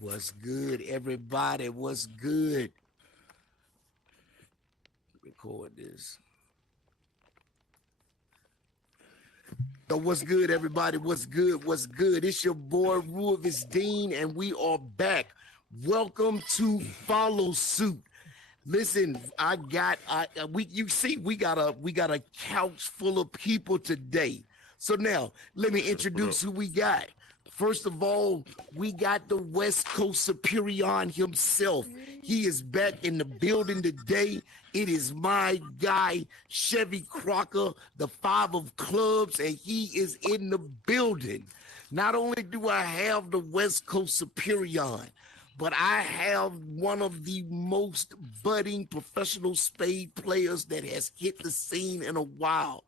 What's good, everybody? What's good? Record this. So what's good, everybody? What's good? What's good? It's your boy Ruavis Dean, and we are back. Welcome to Follow Suit. Listen, you see, we got a couch full of people today. So now let me What introduce up? who we got. First of all, we got the West Coast Superior himself. He is back in the building today. It is my guy, Chevy Crocker, the five of clubs, and he is in the building. Not only do I have the West Coast Superior, but I have one of the most budding professional spade players that has hit the scene in a while.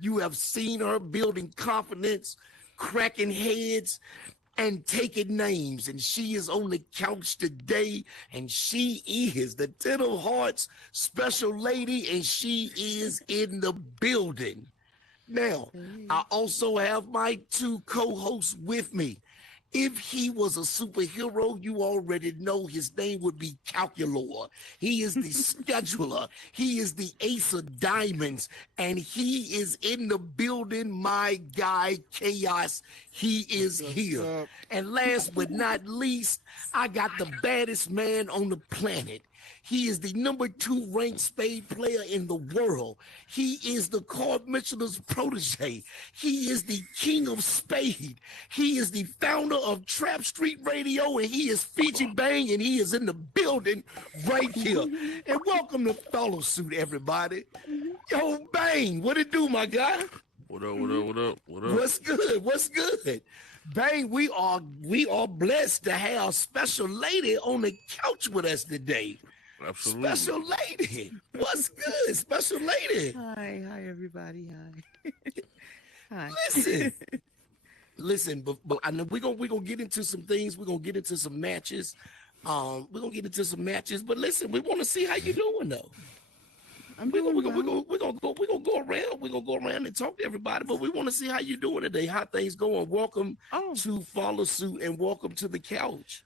You have seen her building confidence, cracking heads, and taking names. And she is on the couch today, and she is the Ten of Hearts special lady, and she is in the building. Now, I also have my two co-hosts with me. If he was a superhero, you already know his name would be Calculor. He is the scheduler. He is the ace of diamonds. And he is in the building, my guy, Chaos. He is here. And last but not least, I got the baddest man on the planet. He is the number 2 ranked spade player in the world. He is the Court Mitchell's protege. He is the king of spade. He is the founder of Trap Street Radio, and he is Fiji Bang, and he is in the building right here. And welcome to Follow Suit, everybody. Yo, Bang, what it do, my guy? What up? What up? What up? What up? What's good? What's good? Bang, we are blessed to have a special lady on the couch with us today. Absolutely. Special lady. What's good, special lady? Hi, everybody. Hi. Hi. Listen. Listen, but I know we're gonna get into some things. We're gonna get into some matches. We're gonna get into some matches, but listen, we want to see how you doing though. I'm We're doing gonna, we're well. gonna, we're gonna go we're gonna go around. We're gonna go around and talk to everybody, but we want to see how you doing today, how things going. Welcome Oh, to Follow Suit and welcome to the couch.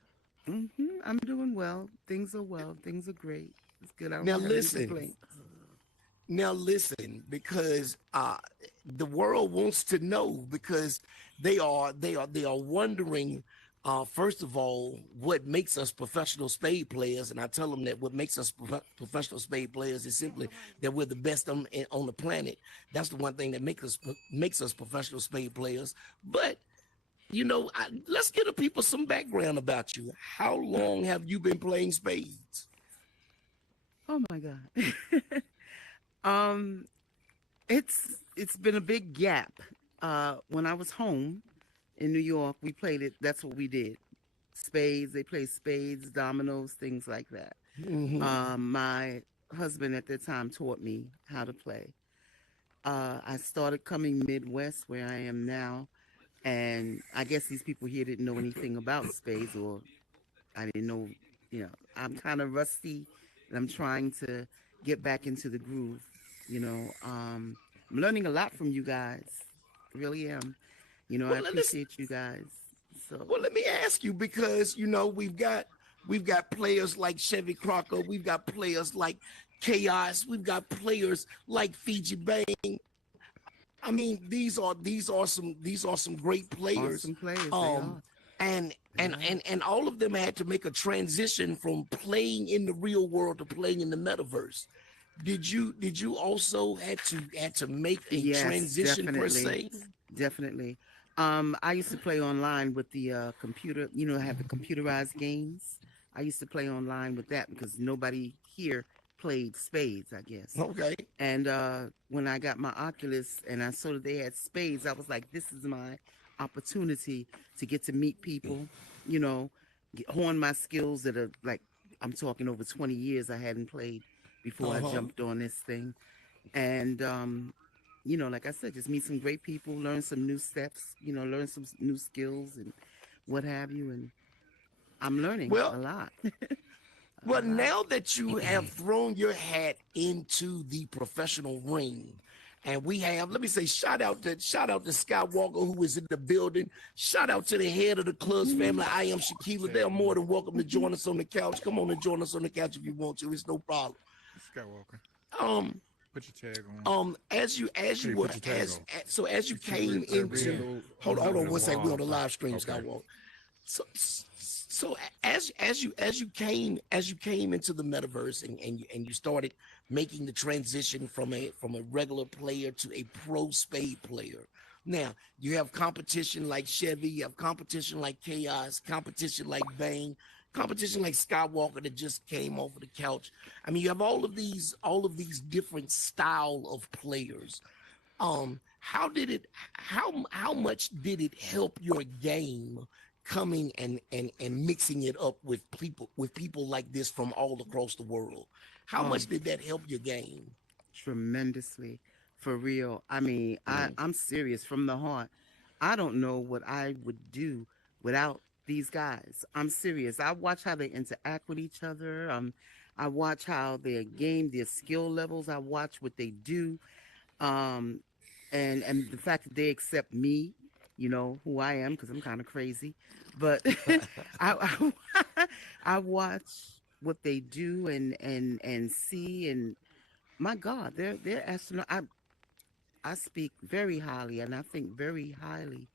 I'm doing well. Things are well. Things are great. It's good. I don't Now have any listen, complaints. because the world wants to know because they are wondering. First of all, what makes us professional spade players, and I tell them that what makes us professional spade players is simply that we're the best on the planet. That's the one thing that makes us professional spade players. But let's give the people some background about you. How long have you been playing spades? Oh my God. um, it's been a big gap. When I was home in New York, we played it. That's what we did. Spades. They played spades, dominoes, things like that. Hmm. My husband at the time taught me how to play. I started coming Midwest, where I am now, and I guess these people here didn't know anything about spades, or I didn't know. I'm kind of rusty, and I'm trying to get back into the groove. I'm learning a lot from you guys. Really am. I Well, let's appreciate you guys. So, Well, let me ask you because we've got players like Chevy Crocker, we've got players like Chaos, we've got players like Fiji Bang. I mean, these are some great players, awesome players, they um, are. and They and are. and and all of them had to make a transition from playing in the real world to playing in the metaverse. Did you also had to make a Yes, transition per definitely. se? Definitely. I used to play online with the computer. I have the computerized games. I used to play online with that because nobody here played spades, I guess. Okay. And when I got my Oculus and I saw that they had spades, I was like, this is my opportunity to get to meet people, you know, hone my skills that are like, I'm talking over 20 years I hadn't played before I Uh-huh. jumped on this thing. And like I said, just meet some great people, learn some new steps, learn some new skills and what have you. And I'm learning Well, a lot, a Well, lot. now that you have thrown your hat into the professional ring, And we have, let me say, shout out to Skywalker, who is in the building. Shout out to the head of the club's family. I am Shaquila. They're more than welcome to join us on the couch. Come on and join us on the couch if you want to. It's no problem. Skywalker. Put your tag on. As you came into, hold on one second. We're on the live stream, Okay. Skywalker. So as you came into the metaverse and you started making the transition from a regular player to a pro spade player. Now you have competition like Chevy, you have competition like Chaos, competition like Bang, competition like Skywalker that just came off of the couch. I mean, you have all of these different style of players. How much did it help your game coming and mixing it up with people like this from all across the world? How much did that help your game? Tremendously, for real. I mean, I'm serious from the heart. I don't know what I would do without these guys. I'm serious. I watch how they interact with each other. I watch how their game, their skill levels. I watch what they do, and the fact that they accept me, you know who I am, because I'm kind of crazy. But I watch what they do and see, and my God, they're astronaut. I speak very highly, and I think very highly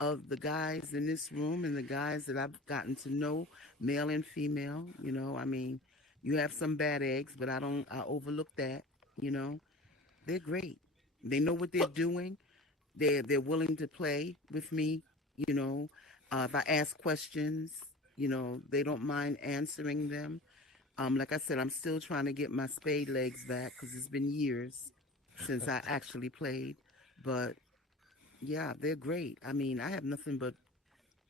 of the guys in this room and the guys that I've gotten to know, male and female. You know, I mean, you have some bad eggs, but I overlook that. You know, they're great. They know what they're doing. They're willing to play with me. You know, if I ask questions, you know, they don't mind answering them. Like I said, I'm still trying to get my spade legs back because it's been years since I actually played. But yeah, they're great. I mean, I have nothing but,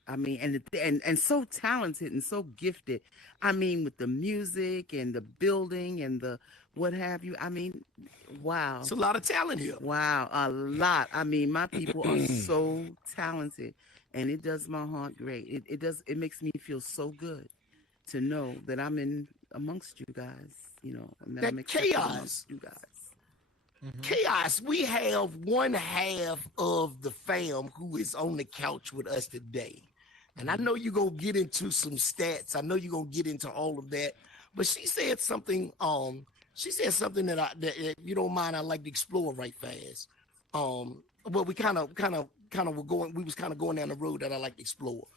I mean, and so talented and so gifted. I mean, with the music and the building and the what have you. I mean, wow. It's a lot of talent here. Wow, a lot. I mean, my people are so talented, and it does my heart great. It makes me feel so good to know that I'm in amongst you guys, you know, and that I'm accepted amongst you guys. Chaos, we have one half of the fam who is on the couch with us today. And I know you're going to get into some stats. I know you're going to get into all of that. But she said something that that you don't mind, I'd like to explore right fast. Well, we kind of were going, we was kind of going down the road that I like to explore.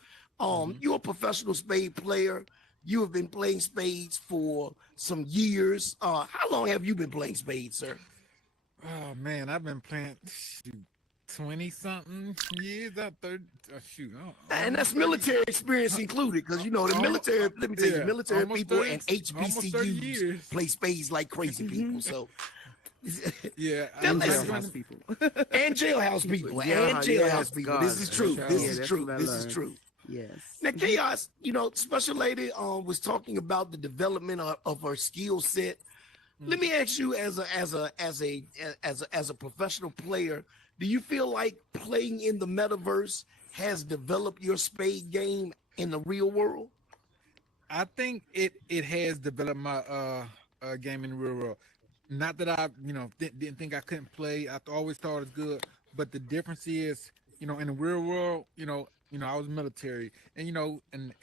You're a professional spade player. You have been playing spades for some years. How long have you been playing spades, sir? Oh man, I've been playing 20-something years. And that's military experience included, because you know the military. Let me tell you, military people 30, and almost 30 HBCUs years. play spades like crazy people. So Yeah, and Jailhouse people. jailhouse people, Yeah, and jailhouse yes, people. God. This is true. Yeah, This is that's true. what I This is learned. true. Yes. Now, Chaos, you know, Special Lady was talking about the development of her skill set. Let me ask you, as a professional player, do you feel like playing in the metaverse has developed your spade game in the real world? I think it has developed my game in the real world. Not that I didn't think I couldn't play. I always thought it was good, but the difference is, in the real world, I was military, and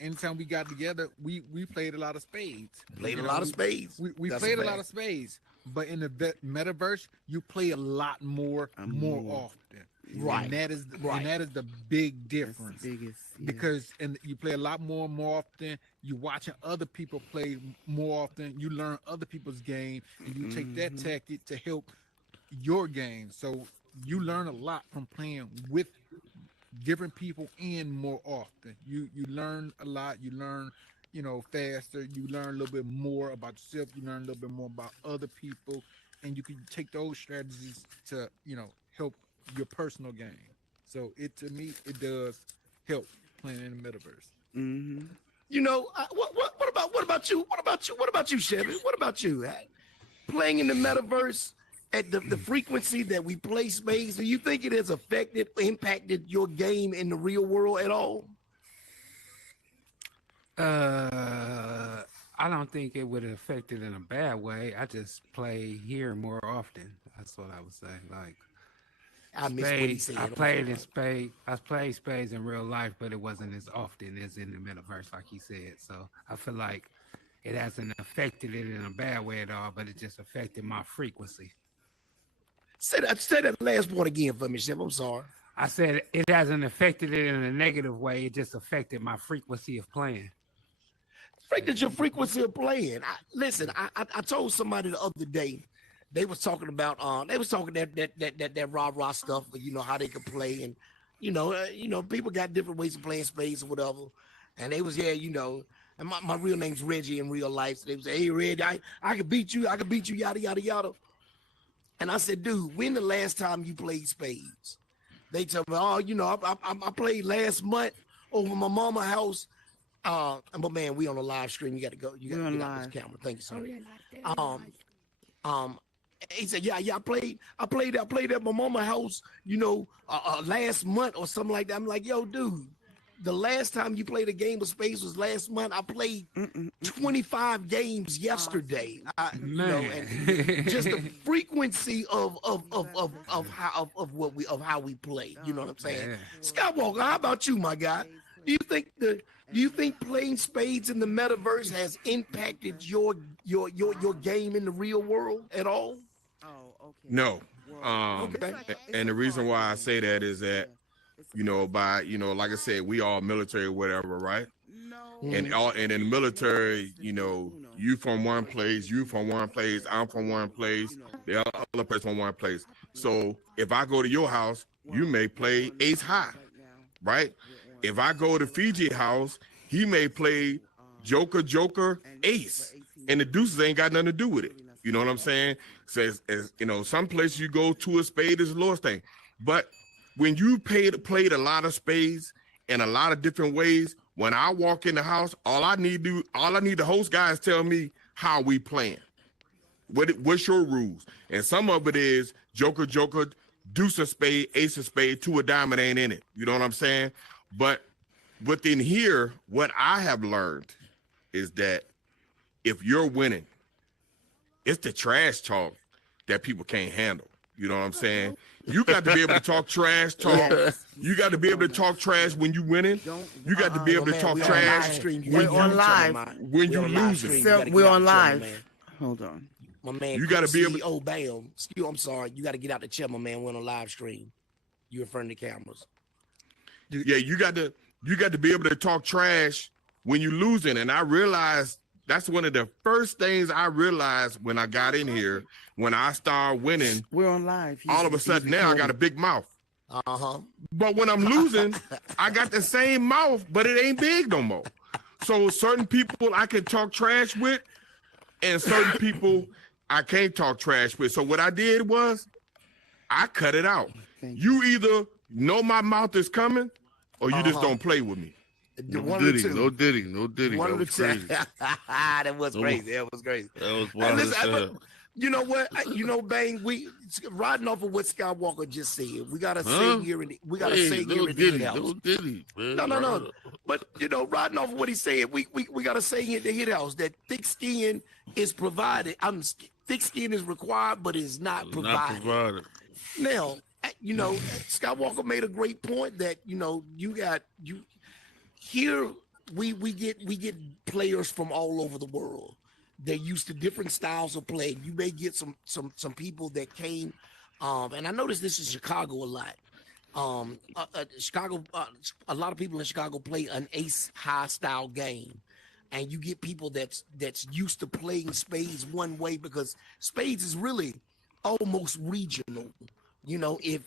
anytime we got together, we played a lot of spades. Played a lot of spades. We That's played a fact. lot of spades, but in the metaverse, you play a lot more often. Right. And that is Right. and that is the big difference. That's the biggest. Yeah. Because you play a lot more often. You watching other people play more often. You learn other people's game, and you take that tactic to help your game. So you learn a lot from playing with different people and more often. You learn a lot. You learn faster. You learn a little bit more about yourself. You learn a little bit more about other people, and you can take those strategies to help your personal game. So to me it does help playing in the metaverse. Mm-hmm. You know, what about you? What about you, Chevy? What about you? Playing in the metaverse at the frequency that we play spades, do you think it has impacted your game in the real world at all? I don't think it would affect it in a bad way. I just play here more often. That's what I would say. Like I missed what he spades, said. I I'm played sorry. in spades. I played spades in real life, but it wasn't as often as in the metaverse, like he said. So I feel like it hasn't affected it in a bad way at all, but it just affected my frequency. Say that last point again for me, Chef. I'm sorry. I said it hasn't affected it in a negative way. It just affected my frequency of playing. Affected your frequency of playing. Listen, I told somebody the other day. They was talking about that rah stuff. You know how they could play, and people got different ways of playing spades or whatever. And they was and my real name's Reggie in real life. So they was hey Reggie, I can beat you, yada yada yada. And I said, dude, when the last time you played spades? They tell me, oh, I played last month over my mama's house. But man, we on a live stream. You got to go. You got to get out this camera. Thank you, sir. He said, yeah, I played at my mama's house, last month or something like that. I'm like, yo, dude, the last time you played a game of spades was last month. I played 25 games yesterday. And just the frequency of how we play. You know what I'm saying? Yeah. Skywalker, how about you, my guy? Do you think playing spades in the metaverse has impacted your game in the real world at all? Oh, okay. No. Okay. And the reason why I say that is that, like I said, we all military, whatever, right? And in the military, you from one place, I'm from one place, the other person from one place. So if I go to your house, you may play ace high, right? If I go to Fiji house, he may play joker, ace, and the deuces ain't got nothing to do with it. You know what I'm saying? Says, some place you go to, a spade is the lowest thing. But when you played a lot of spades in a lot of different ways, when I walk in the house, all I need the host guys tell me how we playing. What's your rules? And some of it is joker, deuce of spade, ace of spade, two of diamond ain't in it. You know what I'm saying? But within here, what I have learned is that if you're winning, it's the trash talk that people can't handle. You know what I'm saying? You got to be able to talk trash talk. You got to be able to talk trash when you winning. You got to be able to talk trash when We're on live. when you losing. We're on live. Hold on. My man, You gotta be able- Oh, bam. Excuse, I'm sorry. You got to get out the chair, my man. We're on a live stream. You're in front of the cameras. Yeah, you got to be able to talk trash when you losing. And I realized that's one of the first things I realized when I got in here. When I started winning, We're on live. all of a sudden now I got a big mouth. Uh-huh. But when I'm losing, I got the same mouth, but it ain't big no more. So certain people I can talk trash with, and certain people I can't talk trash with. So what I did was I cut it out. You either know my mouth is coming, or you just don't play with me. No Diddy. One That of the was crazy. That was crazy. That was crazy. That was Hey, wild as listen, hell. you know what? Bang. We riding off of what Skywalker just said. We gotta say here in the, we gotta say here in the Hit House. No Diddy, man. No. But riding off of what he said, we gotta say here in the Hit House that thick skin is provided. Thick skin is required, but is not provided. Not provided. Now, Skywalker made a great point that here we get players from all over the world. They're used to different styles of play. You may get some people that came, and I noticed this in Chicago a lot. Chicago, a lot of people in Chicago play an ace high style game, and you get people that's used to playing spades one way because spades is really almost regional. If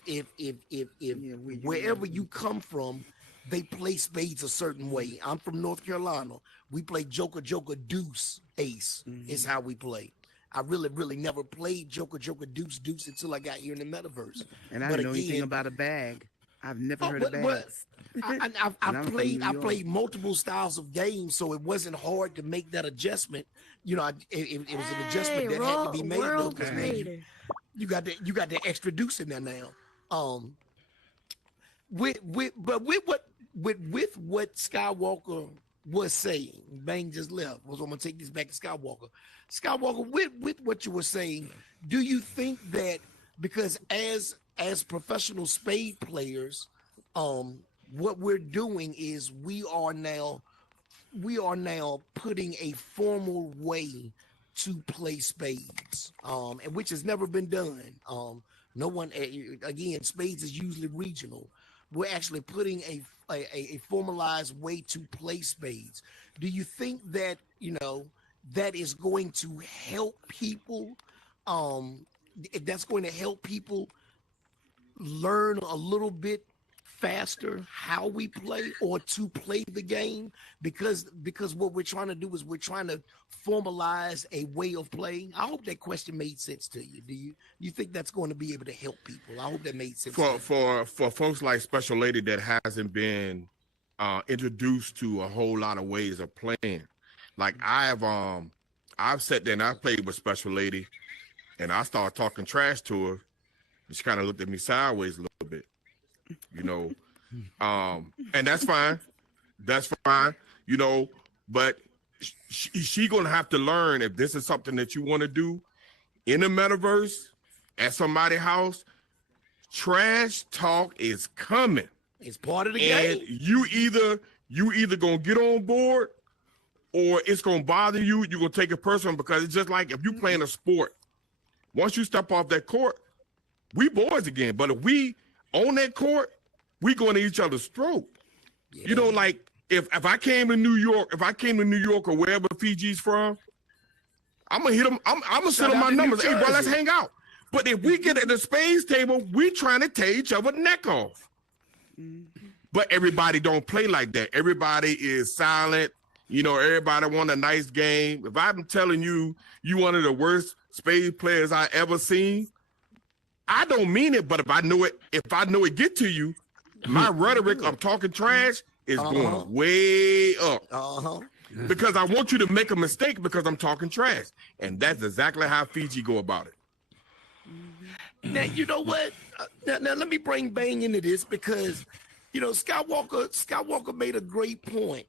wherever you come from, they play spades a certain way. I'm from North Carolina. We play joker, deuce, ace is how we play. I really never played joker, deuce until I got here in the metaverse. And I didn't know anything about a bag. I've never heard of bags. I played multiple styles of games, so it wasn't hard to make that adjustment. It was an adjustment that had to be made because man, you got the extra deuce in there now. With what Skywalker was saying, Bang just left. I'm gonna take this back to Skywalker. Skywalker, with what you were saying, do you think that because as professional spade players, what we're doing is we are now putting a formal way to play spades, and which has never been done. No one, again, spades is usually regional. We're actually putting a formalized way to play spades. Do you think that that is going to help people? That's going to help people learn a little bit faster how we play or to play the game, because what we're trying to do is we're trying to formalize a way of playing. I hope that question made sense to you. Do you think that's going to be able to help people? I hope that made sense for folks like Special Lady that hasn't been introduced to a whole lot of ways of playing. Like I've sat there and I played with Special Lady and I started talking trash to her. She kind of looked at me sideways a little bit. And that's fine. That's fine, but she gonna have to learn, if this is something that you want to do in the metaverse at somebody's house, trash talk is coming. It's part of the game. You either gonna get on board or it's gonna bother you. You're gonna take it personal, because it's just like if you playing a sport. Once you step off that court, we boys again. But if we on that court, we going to each other's throat. Yeah. Like if I came to New York, or wherever Fiji's from, I'm gonna hit them. I'm gonna send them my numbers. Hey, bro, let's hang out. But if we get at the spades table, we trying to tear each other neck off. Mm-hmm. But everybody don't play like that. Everybody is silent. Everybody want a nice game. If I'm telling you, you one of the worst spade players I ever seen, I don't mean it. But if I know it get to you, my rhetoric of talking trash is going way up. Because I want you to make a mistake because I'm talking trash. And that's exactly how Fiji go about it. Now, you know what? Now let me bring Bang into this, because, Skywalker made a great point.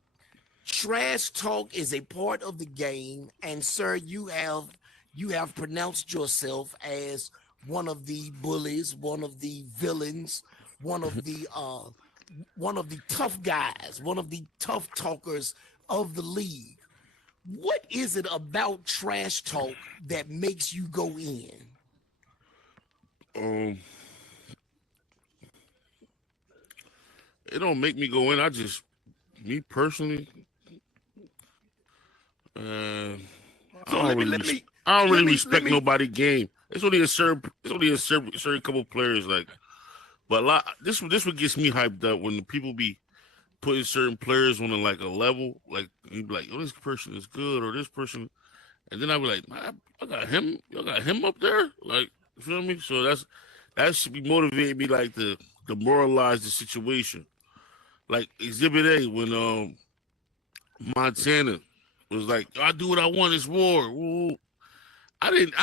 Trash talk is a part of the game. And, sir, you have pronounced yourself as one of the bullies, one of the villains, one of the tough guys, one of the tough talkers of the league. What is it about trash talk that makes you go in? It don't make me go in. Me personally, I don't really respect nobody's game. It's only a certain couple players like, but this what gets me hyped up when the people be putting certain players on a level, like you be like, oh, this person is good, or this person, and then I be like, I got him, y'all got him up there, like, you feel me? So that should be motivating me, like to demoralize the situation. Like Exhibit A when Montana was like, I do what I want, it's war. Ooh. I didn't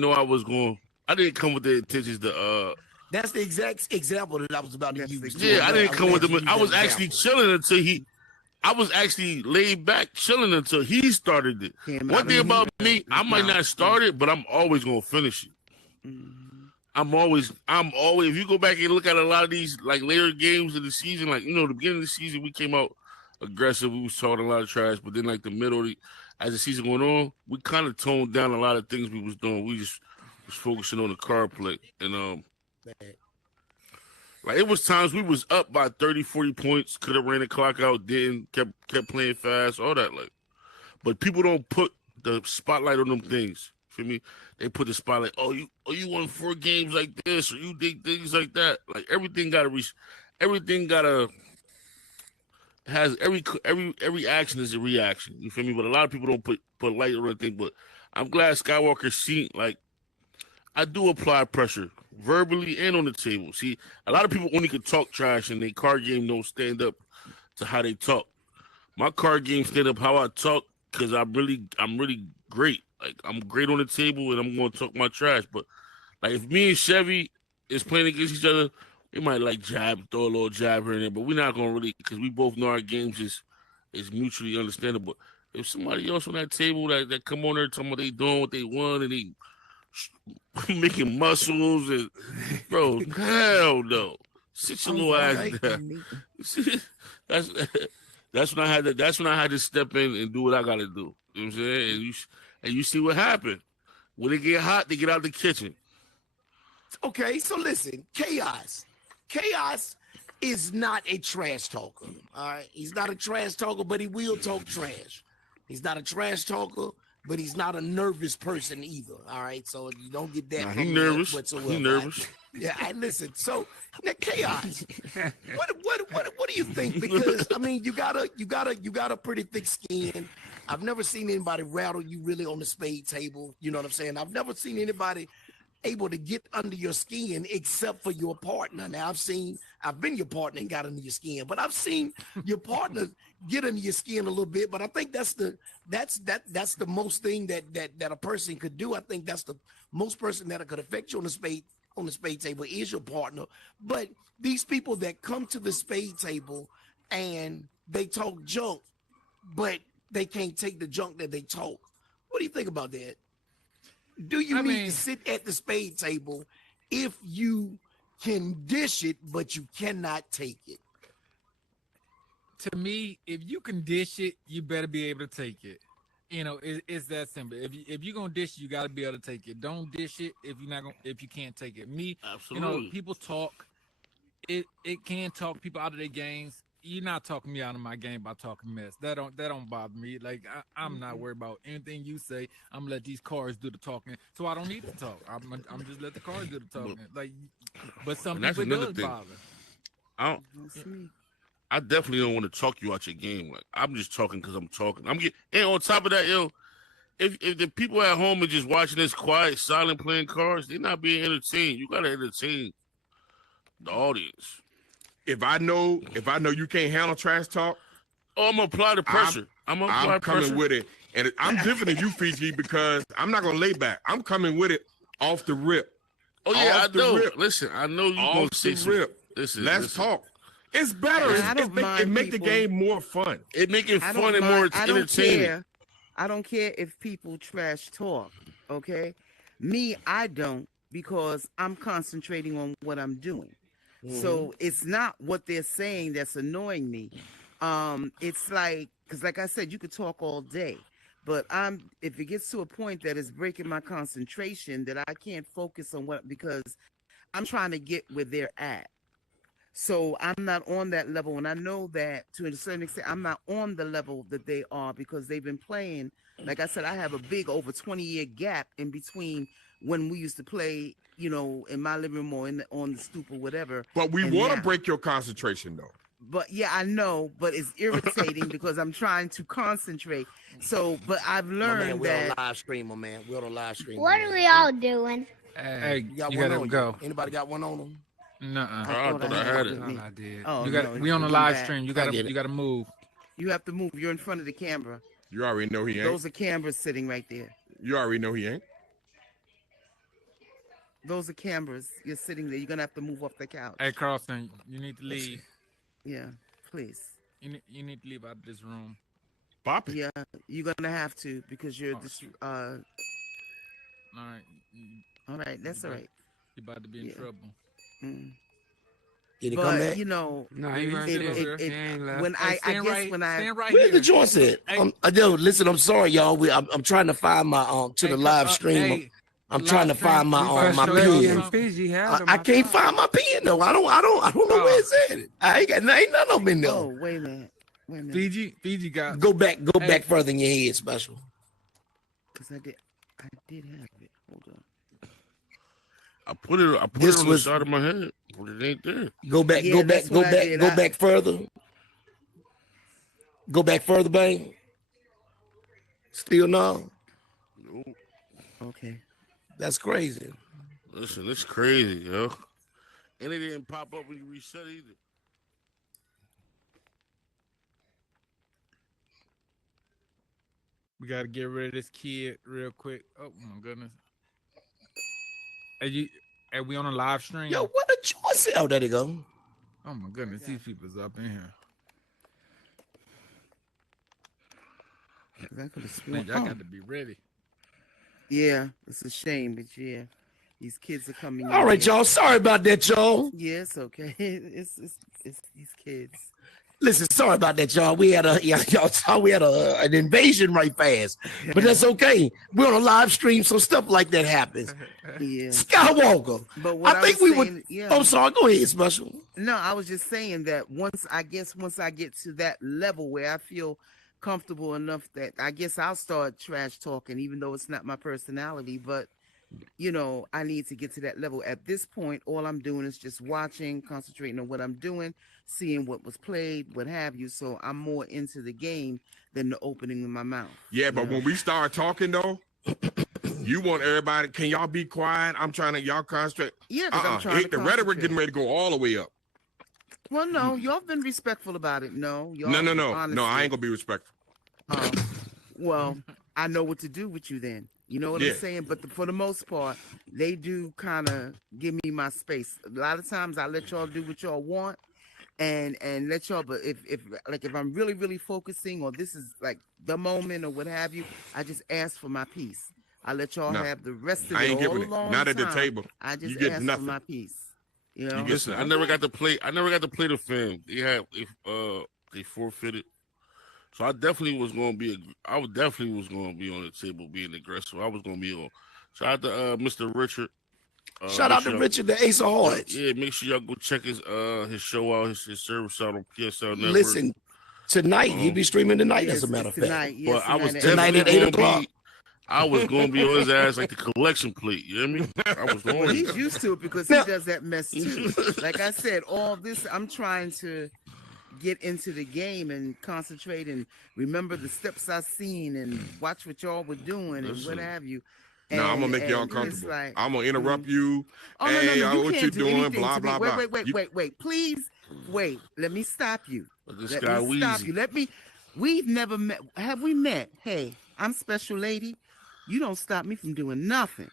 know I was going. I didn't come with the intentions to. That's the exact example that I was about to use. Yeah, I didn't come with them. I was actually chilling until he. I was actually laid back chilling until he started it. One thing about me, I might not start it, but I'm always gonna finish it. Mm-hmm. I'm always. If you go back and look at a lot of these like later games of the season, like the beginning of the season, we came out aggressive. We was talking a lot of trash, but then like the middle, as the season went on, we kind of toned down a lot of things we was doing. We just was focusing on the card play, and like it was times we was up by 30, 40 points, could have ran the clock out, didn't, kept playing fast, all that, like. But people don't put the spotlight on them things. Feel me? They put the spotlight. Oh, you won 4 games like this, or you did things like that. Like everything has every action is a reaction. You feel me? But a lot of people don't put light on anything. But I'm glad Skywalker seen, like, I do apply pressure verbally and on the table. See, a lot of people only can talk trash and their card game don't stand up to how they talk. My card game stand up how I talk because I'm really great. Like, I'm great on the table and I'm going to talk my trash. But like if me and Chevy is playing against each other, We might like throw a little jab here and there, but we're not gonna really because we both know our games is mutually understandable. If somebody else on that table that come on there talking about they doing what they want and they making muscles and bro, hell no. Sit your little ass down. that's that's when I had to step in and do what I gotta do. You know what I'm saying? And you see what happened. When they get hot, they get out the kitchen. Okay, so listen, Chaos. Chaos is not a trash talker. All right. He's not a trash talker, but he will talk trash. He's not a trash talker, but he's not a nervous person either. All right. So you don't get that. He nervous. Whatsoever. He nervous. Yeah, and listen. So now, Chaos, what do you think? Because I mean, you got a pretty thick skin. I've never seen anybody rattle you really on the spade table. You know what I'm saying? I've never seen anybody able to get under your skin except for your partner. Now I've been your partner and got under your skin, but I've seen your partner get under your skin a little bit. But I think that's the most thing that a person could do. I think that's the most person that could affect you on the spade table is your partner. But these people that come to the spade table and they talk junk, but they can't take the junk that they talk. What do you think about that? Do you need to sit at the spade table if you can dish it, but you cannot take it? To me, if you can dish it, you better be able to take it. You know, it's that simple. If you're gonna dish it, you gotta be able to take it. Don't dish it if you can't take it. Absolutely. You know, people talk. It can talk people out of their games. You're not talking me out of my game by talking mess. That don't bother me. Like I'm not worried about anything you say. I'm gonna let these cards do the talking, so I don't need to talk. I'm just let the cards do the talking. Like, but some people it does bother. I definitely don't want to talk you out your game. Like I'm just talking because I'm talking. And on top of that, if the people at home are just watching this quiet, silent, playing cards, they're not being entertained. You gotta entertain the audience. If I know you can't handle trash talk, I'm gonna apply the pressure. I'm coming with it, and I'm different than you, Fiji, because I'm not gonna lay back. I'm coming with it off the rip. Oh yeah, I know. Listen, I know you gonna say some. Let's talk. It's better. It make the game more fun. It make it fun and more entertaining. I don't care if people trash talk. Okay, me, I don't, because I'm concentrating on what I'm doing. So it's not what they're saying that's annoying me. It's like, because like I said, you could talk all day, but if it gets to a point that is breaking my concentration, that I can't focus on because I'm trying to get where they're at. So I'm not on that level. And I know that to a certain extent, I'm not on the level that they are, because they've been playing. Like I said, I have a big over 20-year gap in between when we used to play, you know, in my living room or on the stoop or whatever. But we want to break your concentration, though. But yeah, I know, but it's irritating because I'm trying to concentrate. So, but I've learned we're that. on live stream, my man. We're on live stream. What are we all doing? Hey, you got you one gotta on go. You? Anybody got one on them? Nuh-uh. I thought I had it. I did. Oh, we on a live stream. You gotta move. You have to move. You're in front of the camera. You already know he ain't. Those are cameras sitting right there. You already know he ain't. Those are cameras. You're sitting there. You're gonna have to move off the couch. Hey, Carlson, you need to leave. Yeah, please. You need to leave out of this room. Poppy. Yeah, you're gonna have to, because you're All right. All right, that's all right. You're about to be in trouble. Mm. Did he come back? You know, No, he right there. when I guess when I stand right Where's here. the joint at? Yo, listen, I'm sorry, y'all. I'm trying to find my the live stream. I'm trying to find my pen. I can't find my pen though. I don't know where it's at. Ain't none of them in there. Oh, wait a minute. Fiji got. Go back further in your head, special. Because I did have it. Hold on. I put it on the side of my head, but it ain't there. Go back further. Go back further, bang. Still no. Nope. Okay. That's crazy. Listen, it's crazy, yo. And it didn't pop up when you reset either. We gotta get rid of this kid real quick. Oh my goodness. Hey, And we on a live stream. Yo, what a choice. Oh, there they go. Oh my goodness, these people's up in here. That could have I think I got to be ready. Yeah, it's a shame, but yeah, these kids are coming. All right, y'all. Sorry about that, y'all. Yeah, it's okay. It's these kids. Listen, sorry about that, y'all. We had y'all saw we had an invasion right fast, but that's okay. We're on a live stream, so stuff like that happens. Yeah, Skywalker. But what I think we saying, would. Yeah. Oh, sorry. Go ahead, Special. No, I was just saying that once I get to that level where I feel comfortable enough that I guess I'll start trash talking, even though it's not my personality. But I need to get to that level. At this point, all I'm doing is just watching, concentrating on what I'm doing, seeing what was played, what have you. So I'm more into the game than the opening of my mouth. Yeah, but when we start talking though, you want everybody. Can y'all be quiet? I'm trying to y'all concentrate. Yeah, I'm trying to the rhetoric getting ready to go all the way up. Well, no, y'all been respectful about it. No, y'all. No. Honestly. No, I ain't gonna be respectful. Well, I know what to do with you then. You know what I'm saying? But for the most part, they do kind of give me my space. A lot of times I let y'all do what y'all want and let y'all, but if I'm really, really focusing or this is like the moment or what have you, I just ask for my piece. I let y'all have the rest of it. I ain't giving it. Not at the table. I just ask for my piece. Listen, I never got to play the film. They forfeited. So I definitely was gonna be on the table being aggressive. I was gonna be on. Shout out to Mr. Richard. Shout out to Richard, the Ace of Hearts. Yeah, make sure y'all go check his show out, his service out on PSL Network. Listen, tonight he'll be streaming tonight. As a matter of fact, but I was tonight at 8 o'clock. I was gonna be on his ass like the collection plate. You know what I mean? I was Well, he's used to it because he does that mess too. Like I said, all this I'm trying to get into the game and concentrate and remember the steps I've seen and watch what y'all were doing and what have you. And, I'm gonna make y'all comfortable. Like, I'm gonna interrupt you. Oh, hey, no, what you doing? Blah blah blah. Wait. Please wait. Let me stop you. Let me stop you. We've never met. Have we met? Hey, I'm Special Lady. You don't stop me from doing nothing.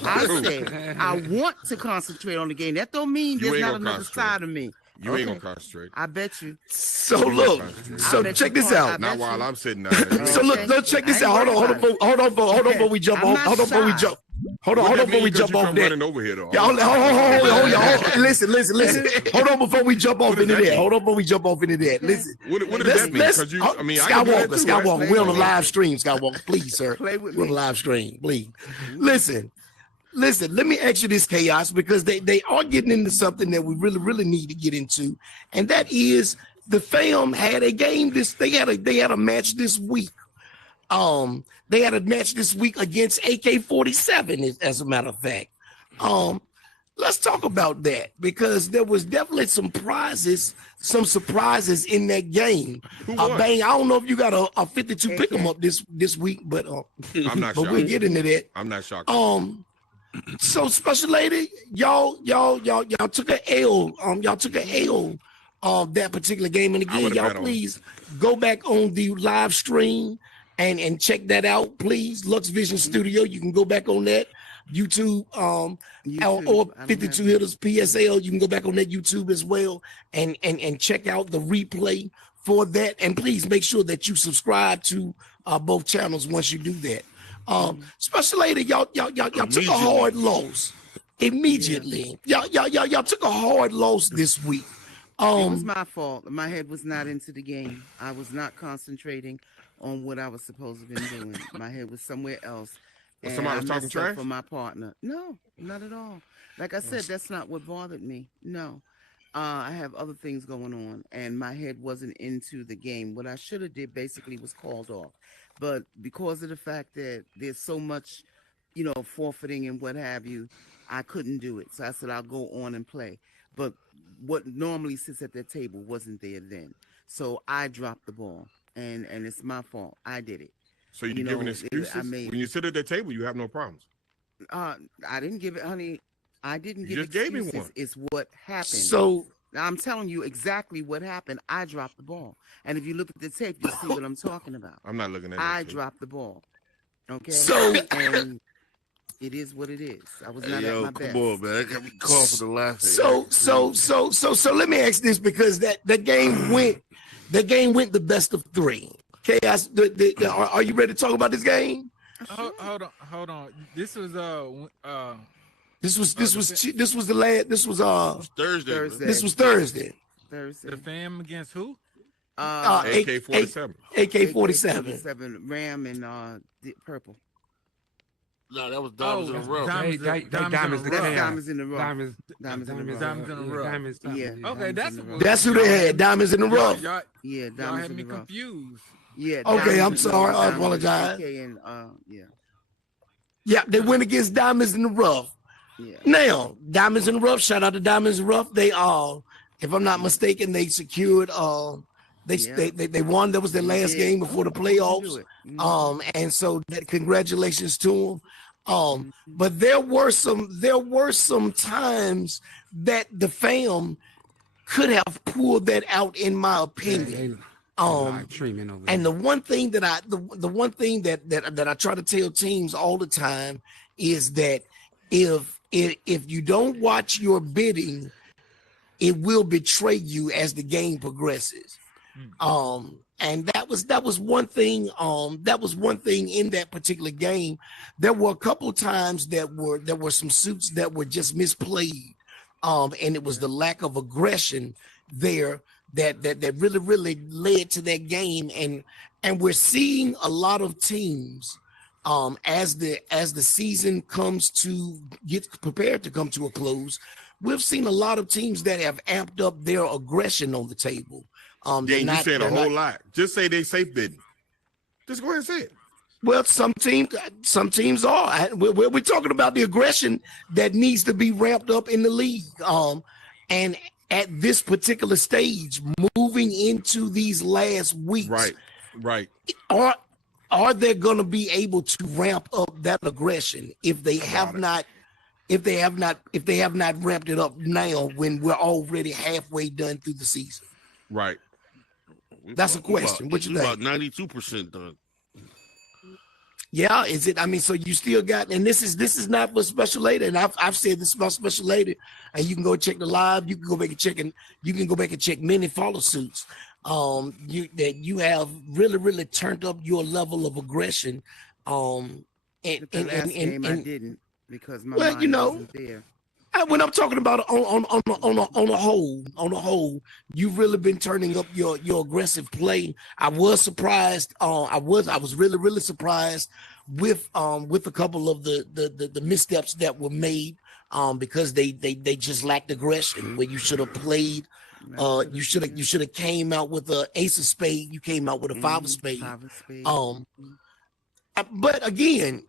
I said I want to concentrate on the game. That don't mean there's not another side of me. You ain't gonna concentrate. I bet you. So look, check this out. Not while I'm sitting down. So look, check this out. Hold on before we jump off. Hold on before we jump. Hold on before we jump off there. Over here, though. Y'all, hold. Listen. Hold on before we jump off into that. Hold on before we jump off into that. Listen. What does that mean? Because Skywalker, we're on a live stream. Skywalker, please, sir. We're on a live stream, please. Listen, let me ask you this, Chaos, because they are getting into something that we really, really need to get into, and that is the fam had a game they had a match this week. They had a match this week against AK-47, as a matter of fact. Let's talk about that because there was definitely some surprises in that game. Bang, I don't know if you got a 52 pick 'em up this week, but I'm not but we'll get into that. I'm not shocked. So Special Lady, y'all took an L. Y'all took an L that particular game. And again, y'all please go back on the live stream and check that out, please. Lux Vision Studio. You can go back on that. YouTube, or 52 Hitters PSL. You can go back on that YouTube as well and check out the replay for that. And please make sure that you subscribe to both channels once you do that. Special Lady, y'all took a hard loss immediately. Y'all took a hard loss this week. It was my fault. My head was not into the game. I was not concentrating on what I was supposed to be doing. My head was somewhere else. Well, somebody was talking trash for my partner. No, not at all. Like I said, that's not what bothered me. No. I have other things going on, and my head wasn't into the game. What I should have did basically was called off. But because of the fact that there's so much, forfeiting and what have you, I couldn't do it. So I said, I'll go on and play. But what normally sits at that table wasn't there then. So I dropped the ball, and it's my fault. I did it. So you're giving excuses? When you sit at the table, you have no problems. I didn't give it, honey. I didn't give excuses. Gave me one. It's what happened. So I'm telling you exactly what happened. I dropped the ball. And if you look at the tape, you'll see what I'm talking about. I'm not looking at it. I dropped the ball. Okay. So It is what it is. I was not at my best. Come on, man. That got me called for the last. So let me ask this, because that game went the best of 3. Chaos. Are you ready to talk about this game? Hold on. This was Thursday. This was Thursday. The fam against who? AK-47. AK-47 Ram and Purple. No, that was Diamonds in a Rough. Diamonds in the Rough. Diamonds in the Rough. Yeah. Okay, that's who they had. Diamonds in the Rough. Yeah, y'all had me confused. Yeah. Okay, I'm sorry. I apologize. Yeah, they went against Diamonds in the Rough. Yeah. Now, Diamonds in the Rough. Shout out to Diamonds in the Rough. They if I'm not mistaken, they secured. They won. That was their last game before the playoffs. And so congratulations to them. But there were some times that the fam could have pulled that out, in my opinion. And the one thing that I try to tell teams all the time is that if you don't watch your bidding, it will betray you as the game progresses. And that was one thing. That was one thing in that particular game. There were a couple of times there were some suits that were just misplayed. And it was the lack of aggression there that really led to that game. And we're seeing a lot of teams as the season gets prepared to come to a close. We've seen a lot of teams that have amped up their aggression on the table. You saying a whole lot. Just say they safe bidding. Just go ahead and say it. Well, some teams are. We're talking about the aggression that needs to be ramped up in the league. And at this particular stage, moving into these last weeks, right. Are they going to be able to ramp up that aggression if they have not ramped it up now when we're already halfway done through the season? Right. That's a question. What you think? About 92% done. Yeah, is it? I mean, so you still got, and this is not for Special Later, and I've said this about Special Later, and you can go check the live. You can go back and check many follow suits. You have really turned up your level of aggression. The last game I didn't, because my mind wasn't there. When I'm talking about on a whole, you've really been turning up your aggressive play. I was surprised. I was really surprised with a couple of the missteps that were made because they just lacked aggression. Where you should have played. You should have came out with an ace of spade. You came out with a five of spade. But again,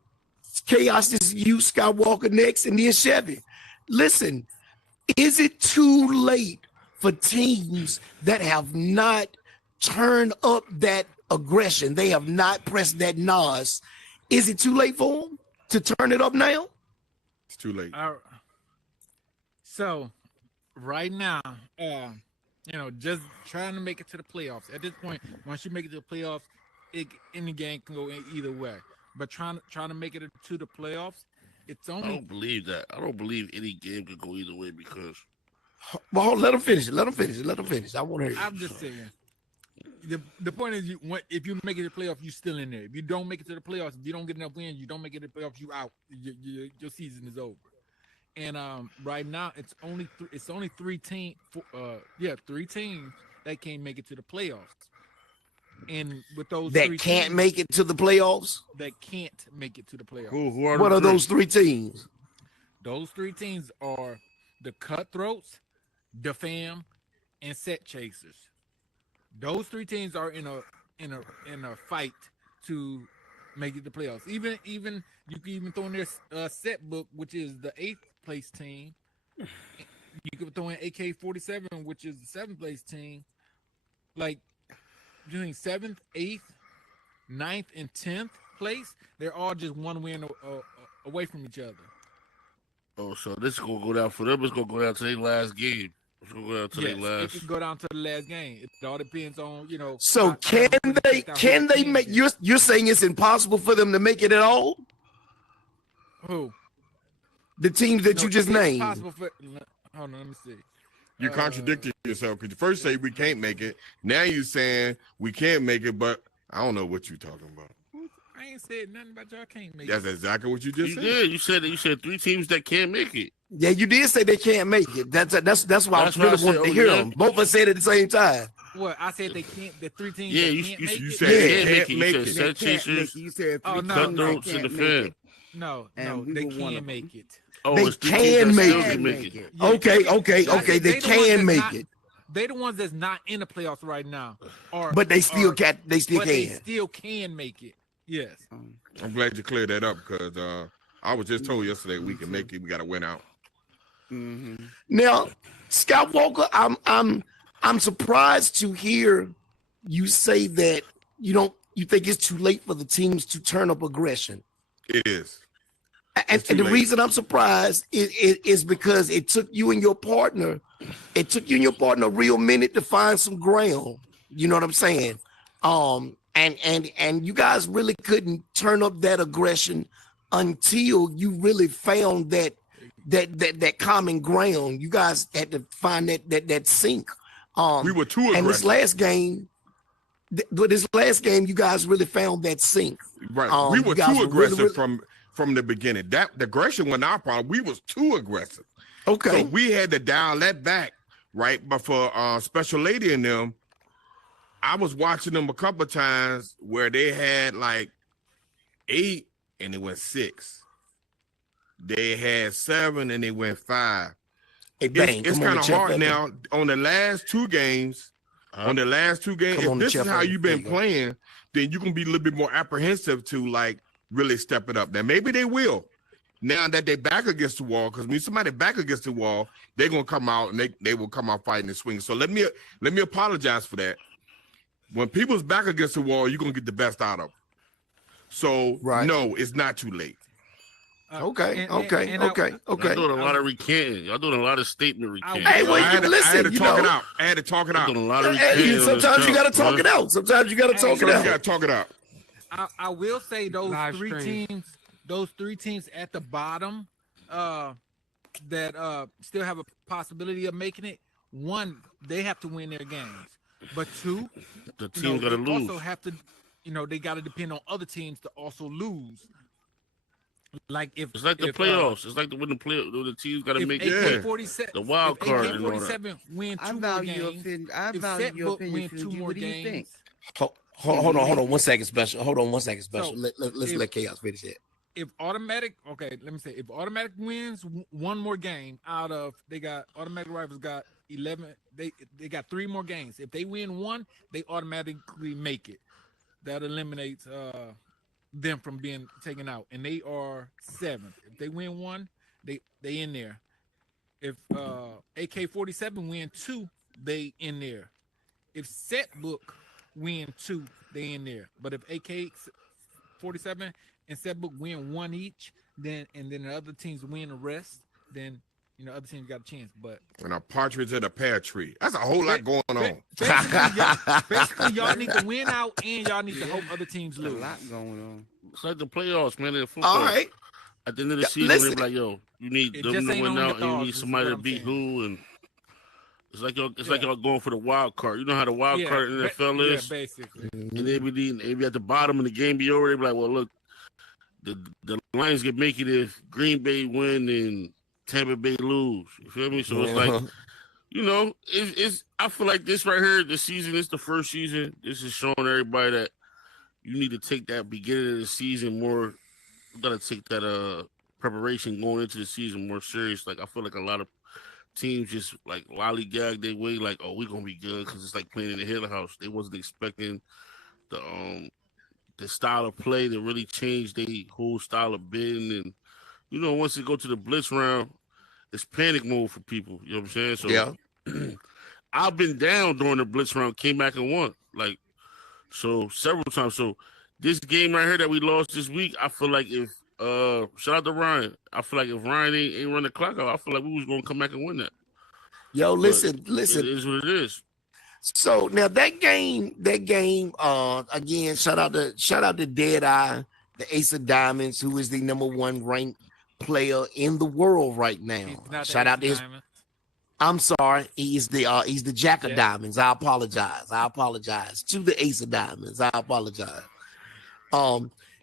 Chaos is you, Skywalker next, and then Chevy. Listen, is it too late for teams that have not turned up that aggression? They have not pressed that NOS. Is it too late for them to turn it up now? It's too late. So right now, just trying to make it to the playoffs. At this point, once you make it to the playoffs, any game can go either way. But trying to make it to the playoffs, it's only. I don't believe that. I don't believe any game could go either way because. Well, let them finish. I want to hear. I'm just saying. The point is, if you make it to the playoffs, you're still in there. If you don't make it to the playoffs, if you don't get enough wins, you don't make it to the playoffs, you out. Your season is over. And right now, it's only three teams that can't make it to the playoffs. And with those that can't make it to the playoffs, Who are what are those three teams? Those three teams are the Cutthroats, the Fam, and Set Chasers. Those three teams are in a fight to make it to playoffs. Even you can even throw in their set book, which is the 8th place team. You could throw in AK-47, which is the 7th place team. Like doing 7th, 8th, 9th, and 10th place, they're all just one win away from each other. Oh, so this is gonna go down for them. It's gonna go down to their last game. It's gonna go down to their last. It can go down to the last game. It all depends on So can they make? You're saying it's impossible for them to make it at all? Who? The teams that you just named. Hold on, let me see. You contradicted yourself because you first say we can't make it. Now you saying we can't make it, but I don't know what you're talking about. I ain't said nothing about y'all can't make That's it. exactly what you just said. You said 3 teams that can't make it. Yeah, you did say they can't make it. That's why That's I really wanted to hear them. Both of us said it at the same time. What I said they can't. The 3 teams. Yeah, that you can't make it? said they they can't make it. You said Set Chasers, You said Oh, no, Cutthroats, and the Fan. No, And we they were one can of make it. Oh, They it's 3 teams can that make still it. can make it. Yeah, Okay. They the can ones make that's it, They the ones that's not in the playoffs right now. but they still can. They still but can. they still can make it. Yes. I'm glad you cleared that up because I was just told yesterday we can make it. We got to win out. Mm-hmm. Now, Scott Walker, I'm surprised to hear you say that you think it's too late for the teams to turn up aggression. It is. And the reason I'm surprised is because it took you and your partner a real minute to find some ground. You know what I'm saying? And you guys really couldn't turn up that aggression until you really found that common ground. You guys had to find that sync. We were too aggressive. And this last game, you guys really found that sync. Right. We were too aggressive really, from the beginning. That the aggression wasn't our problem. We was too aggressive. Okay. So we had to dial that back, right? But for Special Lady and them, I was watching them a couple of times where they had like 8 and they went 6. They had 7 and they went 5. Hey, bang, it's kind of hard now on the last 2 games. On the last 2 games, if this is how you've been playing, then you can be a little bit more apprehensive to like really step it up. Now maybe they will. Now that they're back against the wall, because when somebody back against the wall, they're gonna come out and they will come out fighting and swinging. So let me apologize for that. When people's back against the wall, you're gonna get the best out of them. So no, it's not too late. Okay. Y'all doing a lot of recanting. Y'all doing a lot of statement recanting. Hey, wait, listen. I had to talk it out. I had to talk it out. Doing a lot of recanting. Sometimes you got to talk it out. Sometimes you got to talk it out. You got to talk it out. I will say those three teams at the bottom that still have a possibility of making it. 1, they have to win their games, but 2, the team got to lose. Also have to, they got to depend on other teams to also lose. Like it's like the playoffs. It's like when the teams got to make the wild card and all that. Win 2 more games. I value your opinion. 2 more games. Hold on 1 second, special. Hold on 1 second, special. Let's let Chaos finish it. If automatic wins 1 more game out of automatic rivals got 11. They got 3 more games. If they win 1, they automatically make it. That eliminates them from being taken out, and they are 7th. If they win 1, they in there. If AK-47 win 2, they in there. If Setbook win 2, they in there. But if AK-47 and Setbook win 1 each, then the other teams win the rest, then other teams got a chance. But and a partridge in a pear tree. That's a whole lot going on. Basically, y'all need to win out, and y'all need to hope other teams lose. A lot going on. It's like the playoffs, man. In football. All right. At the end of the season, they're like, "Yo, you need them to win out, and you need somebody to beat who." And it's like y'all going for the wild card. You know how the wild card in the NFL is. Basically. And they be at the bottom of the game be over. They be like, "Well, look, the Lions can make it if Green Bay win and Tampa Bay lose." You feel me? So it's like, it's. I feel like this right here, the season is the first season. This is showing everybody that you need to take that beginning of the season more. You gotta take that preparation going into the season more serious. Like I feel like a lot of teams just like lollygag their way, like, "Oh, we're gonna be good," because it's like playing in the Hill House. They wasn't expecting the style of play to really change their whole style of bidding. And once they go to the blitz round, it's panic mode for people. You know what I'm saying? So yeah. I've been down during the blitz round, came back and won. Several times. So this game right here that we lost this week, I feel like if shout out to Ryan. I feel like if Ryan ain't run the clock out, I feel like we was gonna come back and win that. Yo, listen. It is what it is. So now that game, again, shout out to Dead Eye, the Ace of Diamonds, who is the #1 ranked player in the world right now. Shout out to his. I'm sorry, he's the Jack of Diamonds. I apologize to the Ace of Diamonds. I apologize.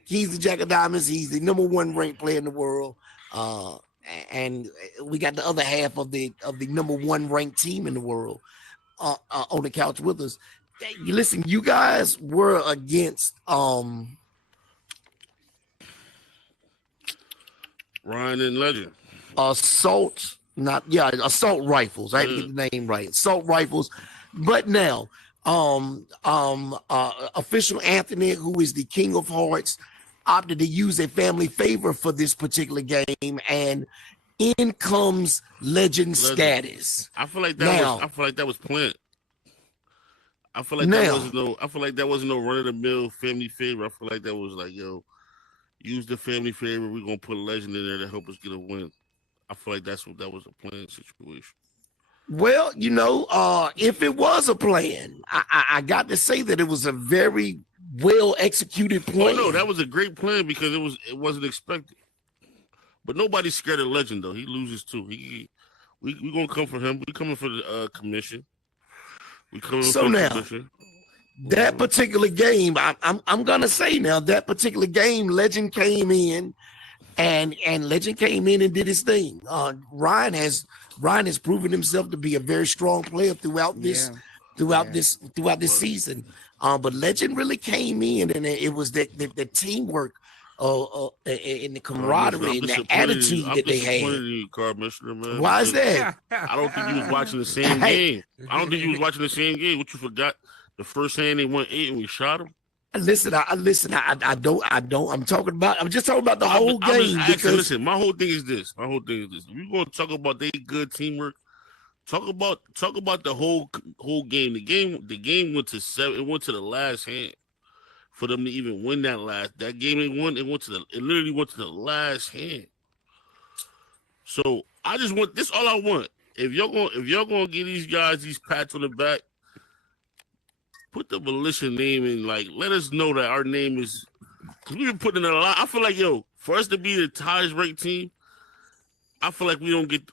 He's the Jack of Diamonds. He's the number 1 ranked player in the world. And we got the other half of the number 1 ranked team in the world on the couch with us. Listen, you guys were against Ryan and Legend. Assault rifles. I had to get the name right. Assault rifles. But now, official Anthony, who is the King of Hearts, opted to use a family favor for this particular game, and in comes legend status. I feel like that was planned. I feel like that wasn't no run of the mill family favor. I feel like that was like, yo, use the family favor. We're gonna put a legend in there to help us get a win. I feel like that was a planned situation. Well, if it was a plan, I got to say that it was a very well executed plan. Oh no, that was a great plan because it wasn't expected. But nobody's scared of Legend though. He loses too. We gonna come for him. We coming for the commission. We coming for the commission. That particular game, I'm gonna say now, that particular game, Legend came in, and Legend came in and did his thing. Ryan has proven himself to be a very strong player throughout this season. But Legend really came in, and it was the teamwork, and the camaraderie and the attitude that they had. You, Commissioner, man. Why is that? I don't think you was watching the same game. I don't think you was watching the same game. What you forgot? The first hand they won 8 and we shot them. Listen. I don't. I'm just talking about the whole game. Listen, my whole thing is this. We're gonna talk about their good teamwork. Talk about the whole game. The game went to 7. It went to the last hand for them to even win that game. It literally went to the last hand. So I just want this. All I want. If y'all gonna give these guys these pats on the back, put the militia name in. Like, let us know that our name is. Cause we've been putting in a lot. I feel like, for us to be the highest ranked team, I feel like we don't get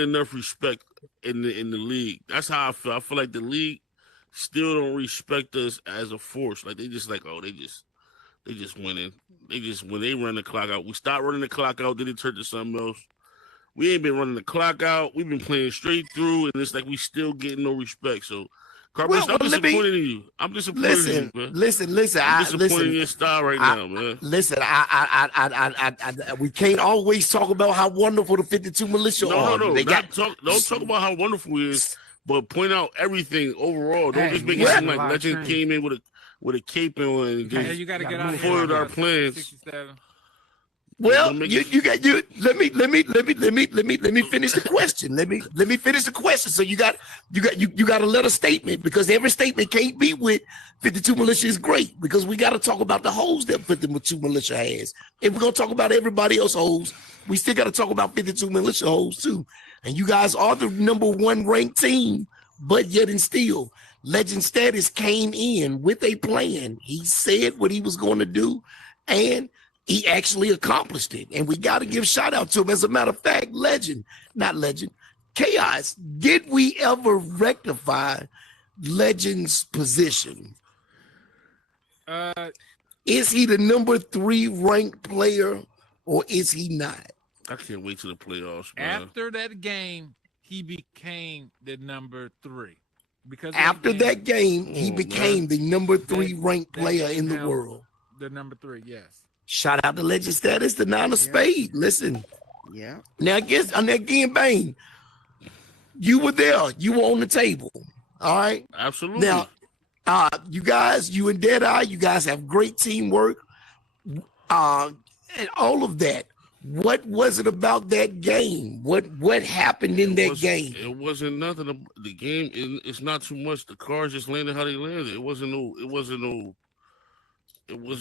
enough respect in the league. That's how I feel. I feel like the league still don't respect us as a force. Like, they just like, they just winning. When they run the clock out, we stop running the clock out, then it turned to something else. We ain't been running the clock out. We've been playing straight through, and it's like we still getting no respect. So, Carlos, I'm disappointed in you. I'm disappointed in you, man. Listen. I'm disappointed in your style right now, man. Listen, we can't always talk about how wonderful the 52 militia are. No. Don't talk about how wonderful he is, but point out everything overall. Don't just make it seem like Legend came in with a cape on and just you got to get out of foiled our plans. 67. Well, let me finish the question. Let me finish the question. So you got a letter statement, because every statement can't be with 52 militia is great, because we got to talk about the holes that 52 militia has. If we're gonna talk about everybody else holes, we still got to talk about 52 militia holes too. And you guys are the number 1 ranked team, but yet and still, Legend status came in with a plan. He said what he was going to do, and he actually accomplished it, and we got to give shout out to him. As a matter of fact, Chaos, did we ever rectify Legend's position? Is he the number 3 ranked player, or is he not? I can't wait to the playoffs, man. After that game, he became the number 3. Because after that game, he became the number 3 ranked player in the world. The number 3, yes. Shout out to Legend status, the 9 of spades. Listen. Yeah. Now, again, Bane, you were there. You were on the table. All right? Absolutely. Now, you guys, you and Deadeye, you guys have great teamwork. And all of that. What was it about that game? What happened in that game? It wasn't nothing. The game, it's not too much. The cards just landed how they landed. It wasn't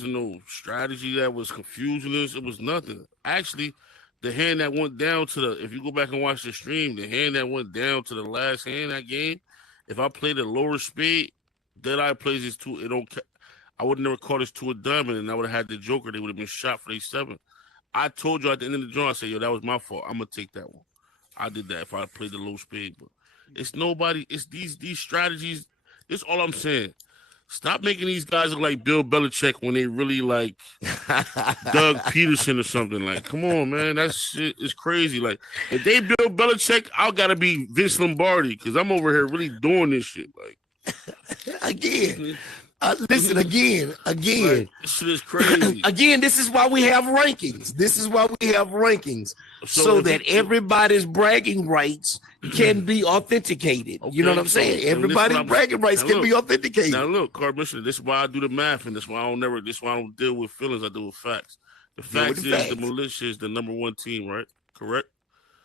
no strategy that was confusing us. It was nothing. Actually, the hand that went down if you go back and watch the stream, the hand that went down to the last hand that game, if I played a lower spade, Deadeye plays this 2, I would never call this 2 a diamond, and I would have had the joker. They would have been shot for their 7. I told you at the end of the draw, I said, yo, that was my fault. I'm gonna take that one. I did that if I played the low spade, but it's nobody. It's these strategies. That's all I'm saying. Stop making these guys look like Bill Belichick when they really like Doug Peterson or something. Like, come on, man, that shit is crazy. Like, if they Bill Belichick, I gotta be Vince Lombardi because I'm over here really doing this shit. Like, again. Listen, again. Like, this shit is crazy. Again, this is why we have rankings. So that everybody's bragging rights can be authenticated. Okay, you know what I'm saying? Everybody's bragging rights can be authenticated. Now look, Commissioner, this is why I do the math, and this is why I don't deal with feelings. I deal with facts. The facts is the militia is the number one team, right? Correct?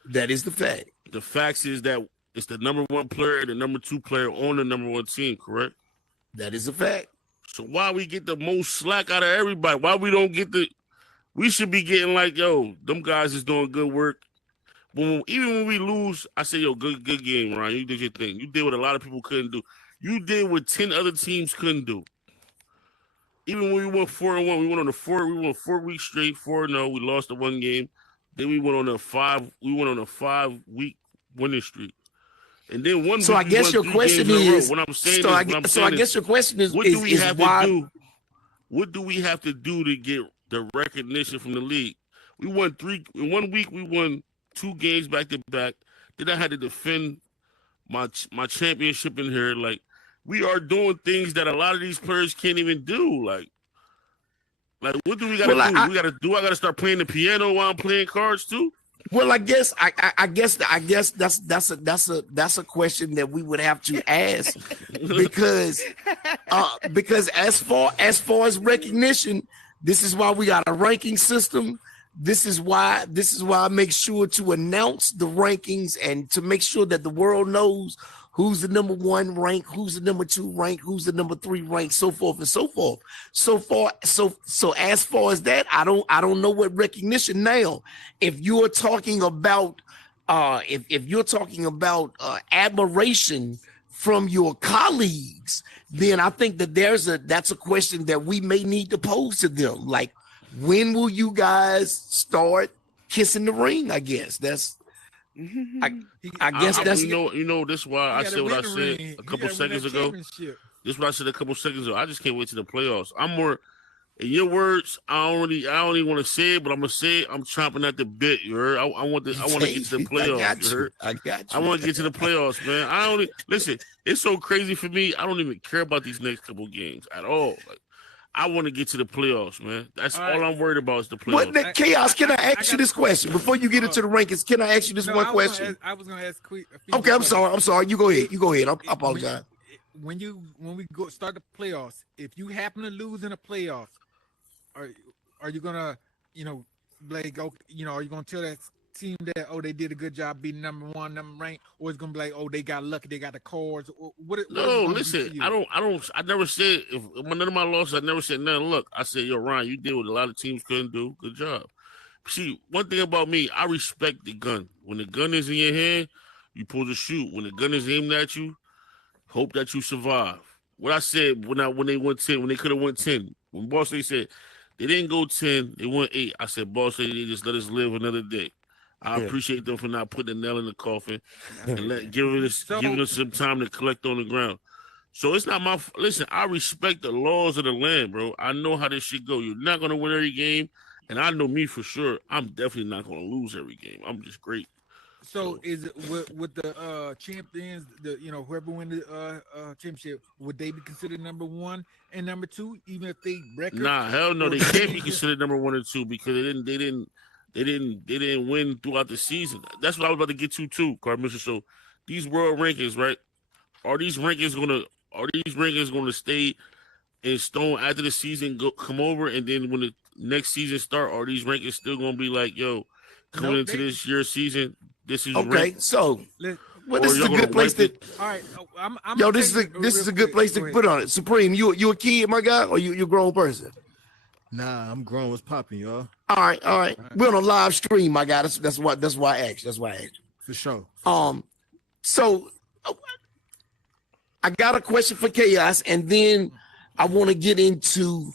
That is the fact. The facts is that it's the number one player and the number two player on the number one team, correct? That is a fact. So why we get the most slack out of everybody? Why we don't get we should be getting like, yo, them guys is doing good work. Even when we lose, I say, yo, good game, Ryan. You did your thing. You did what a lot of people couldn't do. You did what 10 other teams couldn't do. Even when we went 4-1, we went 4 weeks straight, 4-0. We lost the one game. Then we went on a 5-week winning streak. And then one. So I guess your question is. What I'm saying I guess your question is. What do we have to do? What do we have to do to get the recognition from the league? We won in 1 week. We won 2 games back to back. Then I had to defend my championship in here. Like, we are doing things that a lot of these players can't even do. Like what do we got to do? I got to start playing the piano while I'm playing cards too. Well, I guess that's a question that we would have to ask because as far as recognition, this is why we got a ranking system. This is why I make sure to announce the rankings and to make sure that the world knows who's the number 1 rank, who's the number 2 rank, who's the number 3 rank, so forth and so forth. So as far as that, I don't know what recognition now. If you're talking about if you're talking about admiration from your colleagues, then I think that that's a question that we may need to pose to them. Like, when will you guys start kissing the ring? I guess that's. I guess that's you know this is why I said what I said a couple seconds ago. This is what I said a couple seconds ago. I just can't wait to the playoffs. I'm more, in your words, I don't even want to say it, but I'm gonna say it. I'm chomping at the bit. You heard? I want to get to the playoffs. I got you. I want to get to the playoffs, man. Listen. It's so crazy for me. I don't even care about these next couple games at all. Like, I want to get to the playoffs, man. That's all I'm worried about is the playoffs. What, Chaos, can I ask you this question? Before you get into the rankings, can I ask you this one question? I was going to ask quick. Okay, I'm sorry. You go ahead. I apologize. When we start the playoffs, if you happen to lose in the playoffs, are you going to, Blake, are you going to tell that team that, they did a good job being number 1, number ranked, or it's gonna be like, they got lucky, they got the cards? Listen, I never said, if none of my losses, I never said nothing. Look, I said, yo, Ryan, you did what a lot of teams couldn't do. Good job. See, one thing about me, I respect the gun. When the gun is in your hand, you pull the shoot. When the gun is aimed at you, hope that you survive. What I said when they went 10, when they could have went 10, when Boss Lady said they didn't go 10, they went 8. I said, Boss Lady, they just let us live another day. I appreciate them for not putting the nail in the coffin and giving us some time to collect on the ground. So it's not my listen. I respect the laws of the land, bro. I know how this shit go. You're not gonna win every game, and I know me for sure. I'm definitely not gonna lose every game. I'm just great. So is it with the champions? Whoever win the championship, would they be considered number 1 and number 2, even if they record? Nah, hell no. They can't be considered number 1 and 2 because they didn't win throughout the season. That's what I was about to get to too, Carmichael. So these world rankings, right? Are these rankings gonna stay in stone after the season come over, and then when the next season start, are these rankings still gonna be like, yo, coming into this year's season, this is okay? Ranked. So, well, this is a good place to. All right, this is a good place to put on it. Supreme, you a kid, my guy, or you a grown person? Nah, I'm grown. What's popping, y'all? All right. We're on a live stream, my guy. That's why I asked. For sure. So I got a question for Chaos, and then I want to get into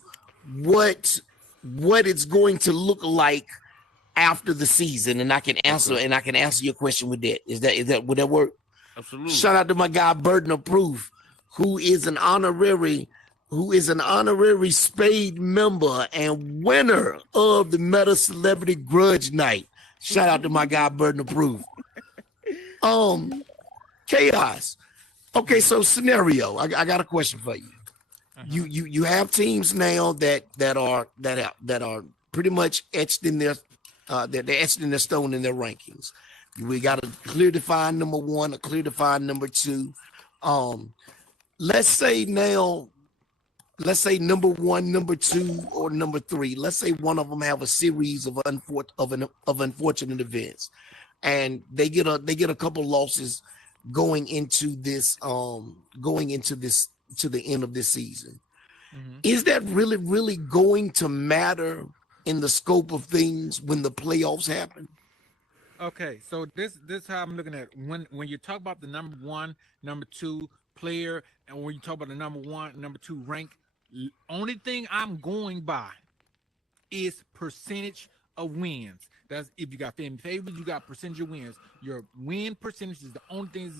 what it's going to look like after the season, and I can answer your question with that. Is that would that work? Absolutely. Shout out to my guy Burden of Proof, who is an honorary Spade member and winner of the Meta Celebrity Grudge Night. Shout out to my guy Burden of Proof. Chaos. Okay, so scenario. I got a question for you. You have teams now that are pretty much etched in their they're etched in their stone in their rankings. We got a clear defined number one, a clear defined number two. Let's say number one, number two, or number three. Let's say one of them have a series of unfortunate events, and they get a couple losses going into to the end of this season. Is that really going to matter in the scope of things when the playoffs happen? Okay, so this how I'm looking at it. When you talk about the number one, number two player, and when you talk about the number one, number two rank, only thing I'm going by is percentage of wins. That's if you got family favorites, you got percentage of wins. Your win percentage is the only thing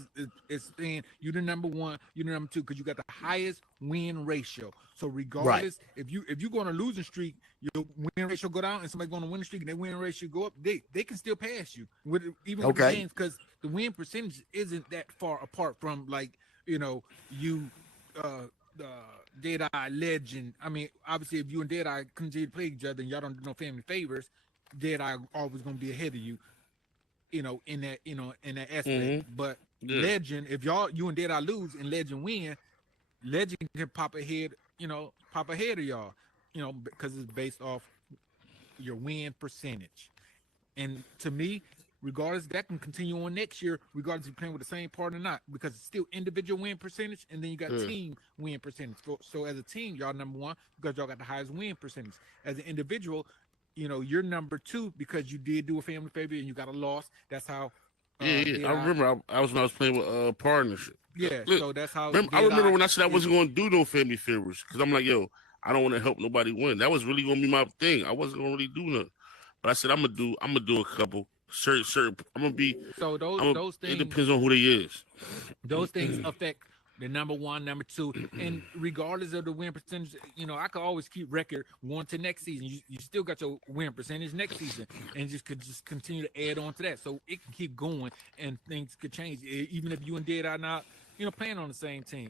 is saying you're the number one, you're the number two, because you got the highest win ratio. So regardless, if you go on a losing streak, your win ratio go down, and somebody go on a winning streak and their win ratio go up, they can still pass you with the games, because the win percentage isn't that far apart from, like, Dead-Eye Legend. I mean, obviously, if you and Dead-Eye continue to play each other and y'all don't do no family favors, Dead-Eye always gonna be ahead of you, in that aspect. But Legend, if you and Dead-Eye lose and Legend win, Legend can pop ahead of y'all, because it's based off your win percentage. And to me, regardless, that can continue on next year, regardless if you're playing with the same partner or not, because it's still individual win percentage, and then you got team win percentage. So as a team, y'all number one because y'all got the highest win percentage. As an individual, you're number two because you did do a family favor and you got a loss. That's how. I remember I was playing with partnership. Yeah, Look, so that's how. I remember when I said I wasn't going to do no family favors, because I'm like, yo, I don't want to help nobody win. That was really going to be my thing. I wasn't going to really do nothing, but I said I'm gonna do a couple. Certain. I'm gonna be. So those things. It depends on who they is. Those things affect the number one, number two, and regardless of the win percentage, I could always keep record going to next season. You still got your win percentage next season, and could continue to add on to that, so it can keep going, and things could change. Even if you and Dead are not, playing on the same team,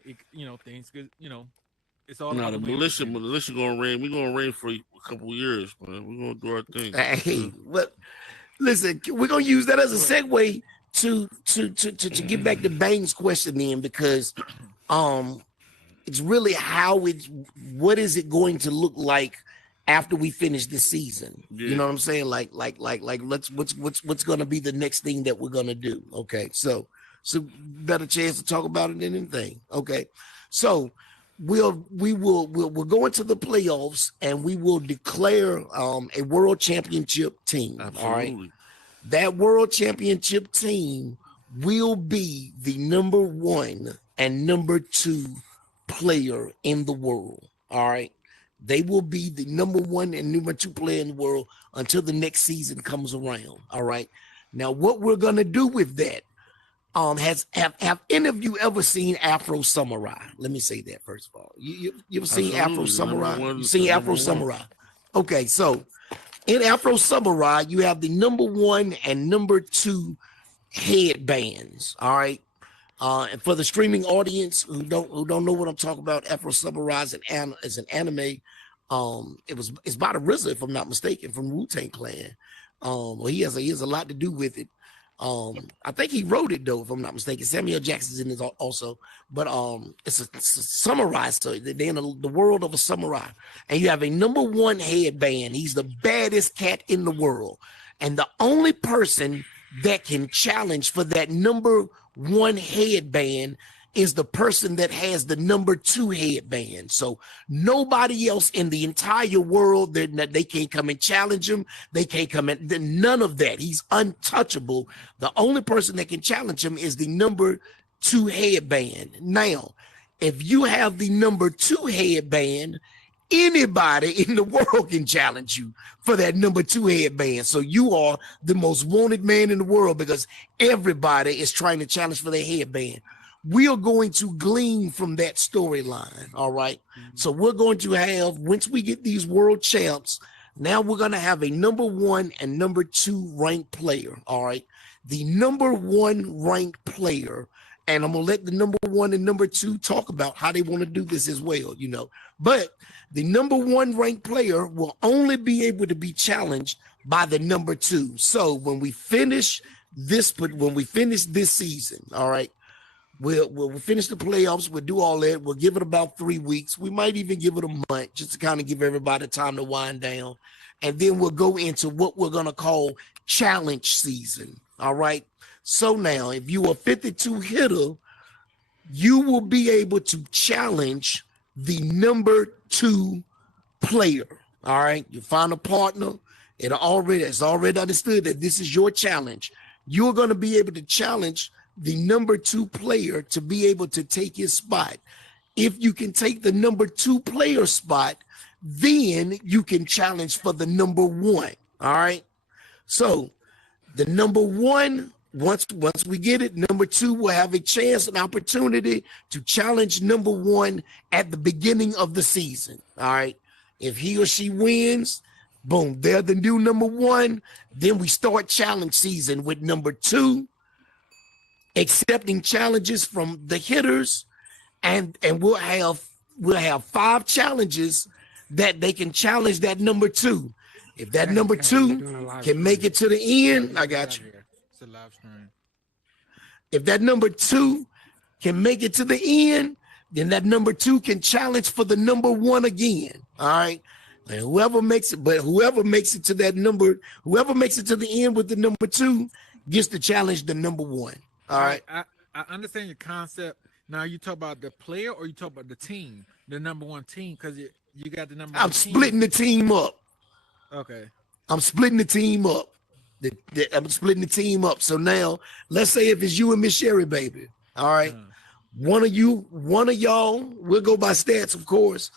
things could, it's all. No, the militia gonna reign. We gonna reign for a couple years, man. We gonna do our thing. Hey, well, listen, we're gonna use that as a segue to get back to Bane's question then, because it's really what is it going to look like after we finish this season? You know what I'm saying? Like what's gonna be the next thing that we're gonna do? Okay, so better chance to talk about it than anything. Okay, so we'll go into the playoffs and we will declare a world championship team. Absolutely. All right. That world championship team will be the number one and number two player in the world. All right. They will be the number one and number two player in the world until the next season comes around. All right. Now, what we're gonna do with that? Have any of you ever seen Afro Samurai? Let me say that first of all. You ever seen Afro Samurai? You seen Afro Samurai? Okay, so in Afro Samurai, you have the number one and number two headbands. All right. And for the streaming audience who don't know what I'm talking about, Afro Samurai is an anime. It's by the RZA, if I'm not mistaken, from Wu-Tang Clan. Well, he has a lot to do with it. I think he wrote it though, if I'm not mistaken. Samuel Jackson's in it also, but it's a samurai story. They're in the world of a samurai, and you have a number one headband. He's the baddest cat in the world, and the only person that can challenge for that number one headband is the person that has the number two headband. So nobody else in the entire world, they can't come and challenge him. They can't come in, none of that. He's untouchable. The only person that can challenge him is the number two headband. Now, if you have the number two headband Anybody in the world can challenge you for that number 2 headband. So you are the most wanted man in the world because everybody is trying to challenge for their headband. We are going to glean from that storyline. All right. So we're going to have, once we get these world champs, now we're going to have a number 1 and number 2 ranked player. All right. The number 1 ranked player. And I'm going to let the number 1 and number 2 talk about how they want to do this as well, you know. But the number 1 ranked player will only be able to be challenged by the number 2. So when we finish this season, all right, we'll finish the playoffs. We'll do all that. We'll give it about 3 weeks. We might even give it a month just to kind of give everybody time to wind down. And then we'll go into what we're going to call challenge season. All right. So now, if you are 52 hitter, you will be able to challenge the number 2 player. All right. You find a partner. It's already understood that this is your challenge. You're going to be able to challenge the number 2 player to be able to take his spot. If you can take the number 2 player spot, then you can challenge for the number 1. All right. So the number 1, once we get it, number 2 will have a chance, an opportunity to challenge number 1 at the beginning of the season. All right. If he or she wins, boom, they're the new number 1. Then we start challenge season with number 2, accepting challenges from the hitters, and we'll have 5 challenges that they can challenge that number 2. If that number 2 can make it to the end, I got you. It's a live stream. If that number 2 can make it to the end, then that number 2 can challenge for the number 1 again. All right. And whoever makes it to that number, whoever makes it to the end with the number 2 gets to challenge the number 1. All right. I understand your concept. Now you talk about the player or you talk about the team, the number 1 team, because you got the number. I'm splitting the team up. Okay. I'm splitting the team up. I'm splitting the team up. So now, let's say if it's you and Miss Sherry, baby. All right. One of y'all, we'll go by stats, of course.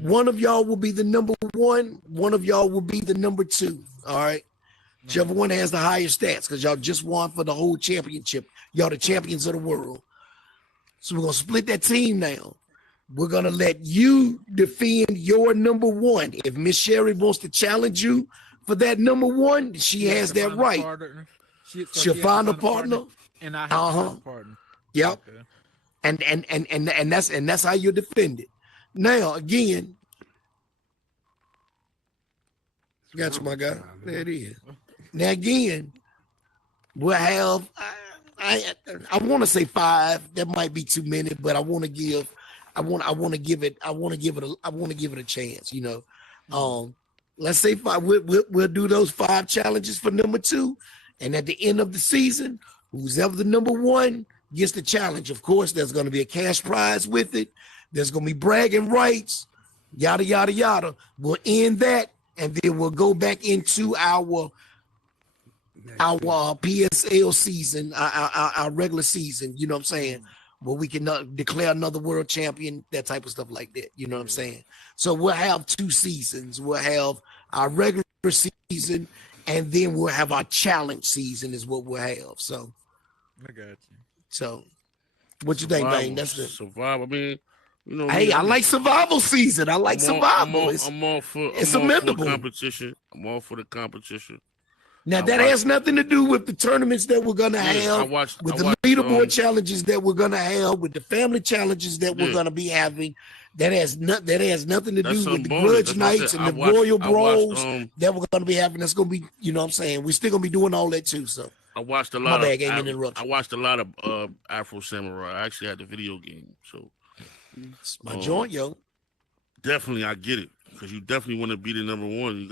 One of y'all will be the number 1. One of y'all will be the number 2. All right. Whichever one has the higher stats, because y'all just won for the whole championship. Y'all the champions of the world. So we're going to split that team now. We're going to let you defend your number 1. If Miss Sherry wants to challenge you for that number 1, she has that right. She'll find a partner. And I have a partner. Yep. Okay. And that's how you defend it. Now, again, got you, my guy. There it is. Now, again, we'll have, I want to say 5. That might be too many, but I want to give it a chance, you know. Let's say 5. We'll do those 5 challenges for number 2. And at the end of the season, who's ever the number 1 gets the challenge. Of course, there's going to be a cash prize with it. There's going to be bragging rights, yada, yada, yada. We'll end that, and then we'll go back into our PSL season, our regular season, you know what I'm saying, where we can declare another world champion, that type of stuff like that, you know what I'm saying? So we'll have 2 seasons. We'll have our regular season, and then we'll have our challenge season is what we'll have. So I got you. So what you think, Bang? That's the survival. I mean, you know, hey, I like survival season. I like survival. I'm all for competition. I'm all for the competition. Now that has nothing to do with the tournaments that we're gonna have, with the leaderboard challenges that we're gonna have, with the family challenges that we're gonna be having. That has nothing to do with the grudge nights and the royal brawls that we're gonna be having. That's gonna be, you know what I'm saying? We're still gonna be doing all that too. So I watched a lot of Afro Samurai. I actually had the video game, so it's my joint, yo. Definitely, I get it. Because you definitely want to be the number 1. You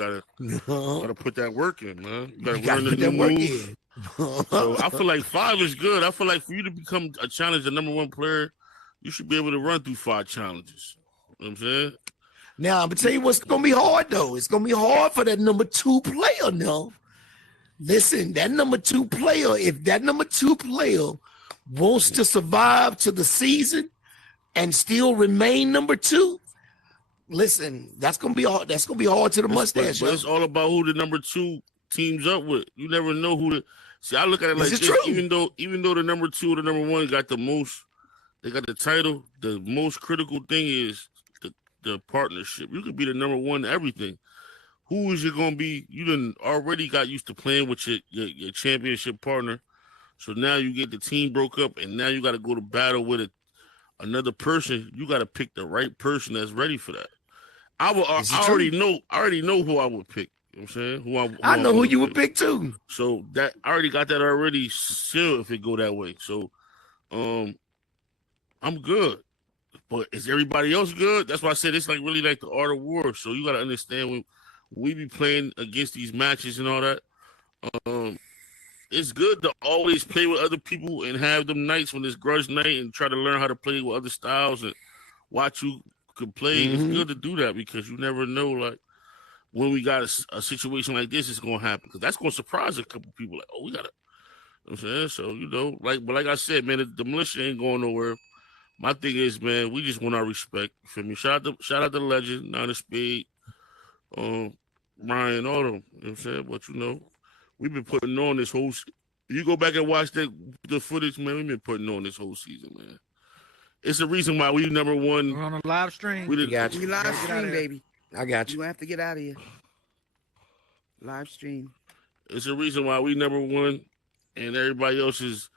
gotta put that work in, man. You gotta learn the new moves. So I feel like 5 is good. I feel like for you to become a challenge, the number 1 player, you should be able to run through 5 challenges. You know what I'm saying? Now I'm gonna tell you what's gonna be hard though. It's gonna be hard for that number 2 player now. Listen, that number 2 player, if that number 2 player wants to survive to the season and still remain number 2, listen, that's gonna be hard. That's gonna be hard to the mustache. But it's all about who the number 2 teams up with. You never know who the. See, I look at it like this. Even though the number 2 or the number 1 got the most, they got the title. The most critical thing is the partnership. You could be the number 1 everything. Who is it gonna be? You done already got used to playing with your championship partner. So now you get the team broke up, and now you got to go to battle with another person. You got to pick the right person that's ready for that. I already know who I would pick. You know what I'm saying? I know who you would pick too. So that I already got that already sealed if it go that way. So, I'm good. But is everybody else good? That's why I said it's like really like the art of war. So you got to understand when we be playing against these matches and all that. It's good to always play with other people and have them nights when it's grudge night and try to learn how to play with other styles and watch who can play. It's good to do that because you never know, like, when we got a situation like this, it's going to happen. Because that's going to surprise a couple people. Like, oh, we got to, you know what I'm saying? So, you know, like I said, man, the militia ain't going nowhere. My thing is, man, we just want our respect. You feel me? Shout out to the legend, Nine of Spade, Ryan, all of them. You know what I'm saying? But, you know, we've been putting on this whole. You go back and watch the footage, man. We've been putting on this whole season, man. It's the reason why we number 1. We're on a live stream. We got you. We live stream, baby. I got you. You have to get out of here. Live stream. It's the reason why we number 1, and everybody else is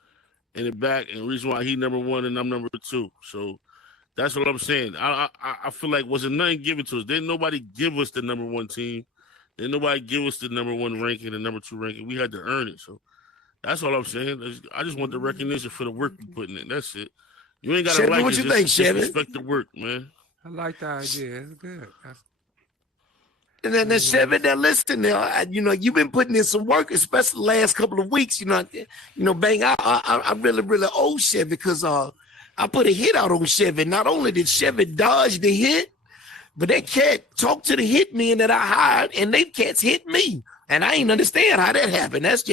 in the back, and the reason why he number 1 and I'm number 2. So that's what I'm saying. I feel like wasn't nothing given to us. Didn't nobody give us the number 1 team. Didn't nobody give us the number 1 ranking, the number 2 ranking. We had to earn it. So that's all I'm saying. I just want the recognition for the work we putting in. That's it. You ain't got to like what you think, Chevy? Respect the work, man. I like the idea. It's good. And then Chevy, now listen, now you know you've been putting in some work, especially the last couple of weeks. You know, bang, I really owe Chevy because I put a hit out on Chevy. Not only did Chevy dodge the hit, but that cat talked to the hitmen that I hired, and they cats hit me. And I ain't understand how that happened. That's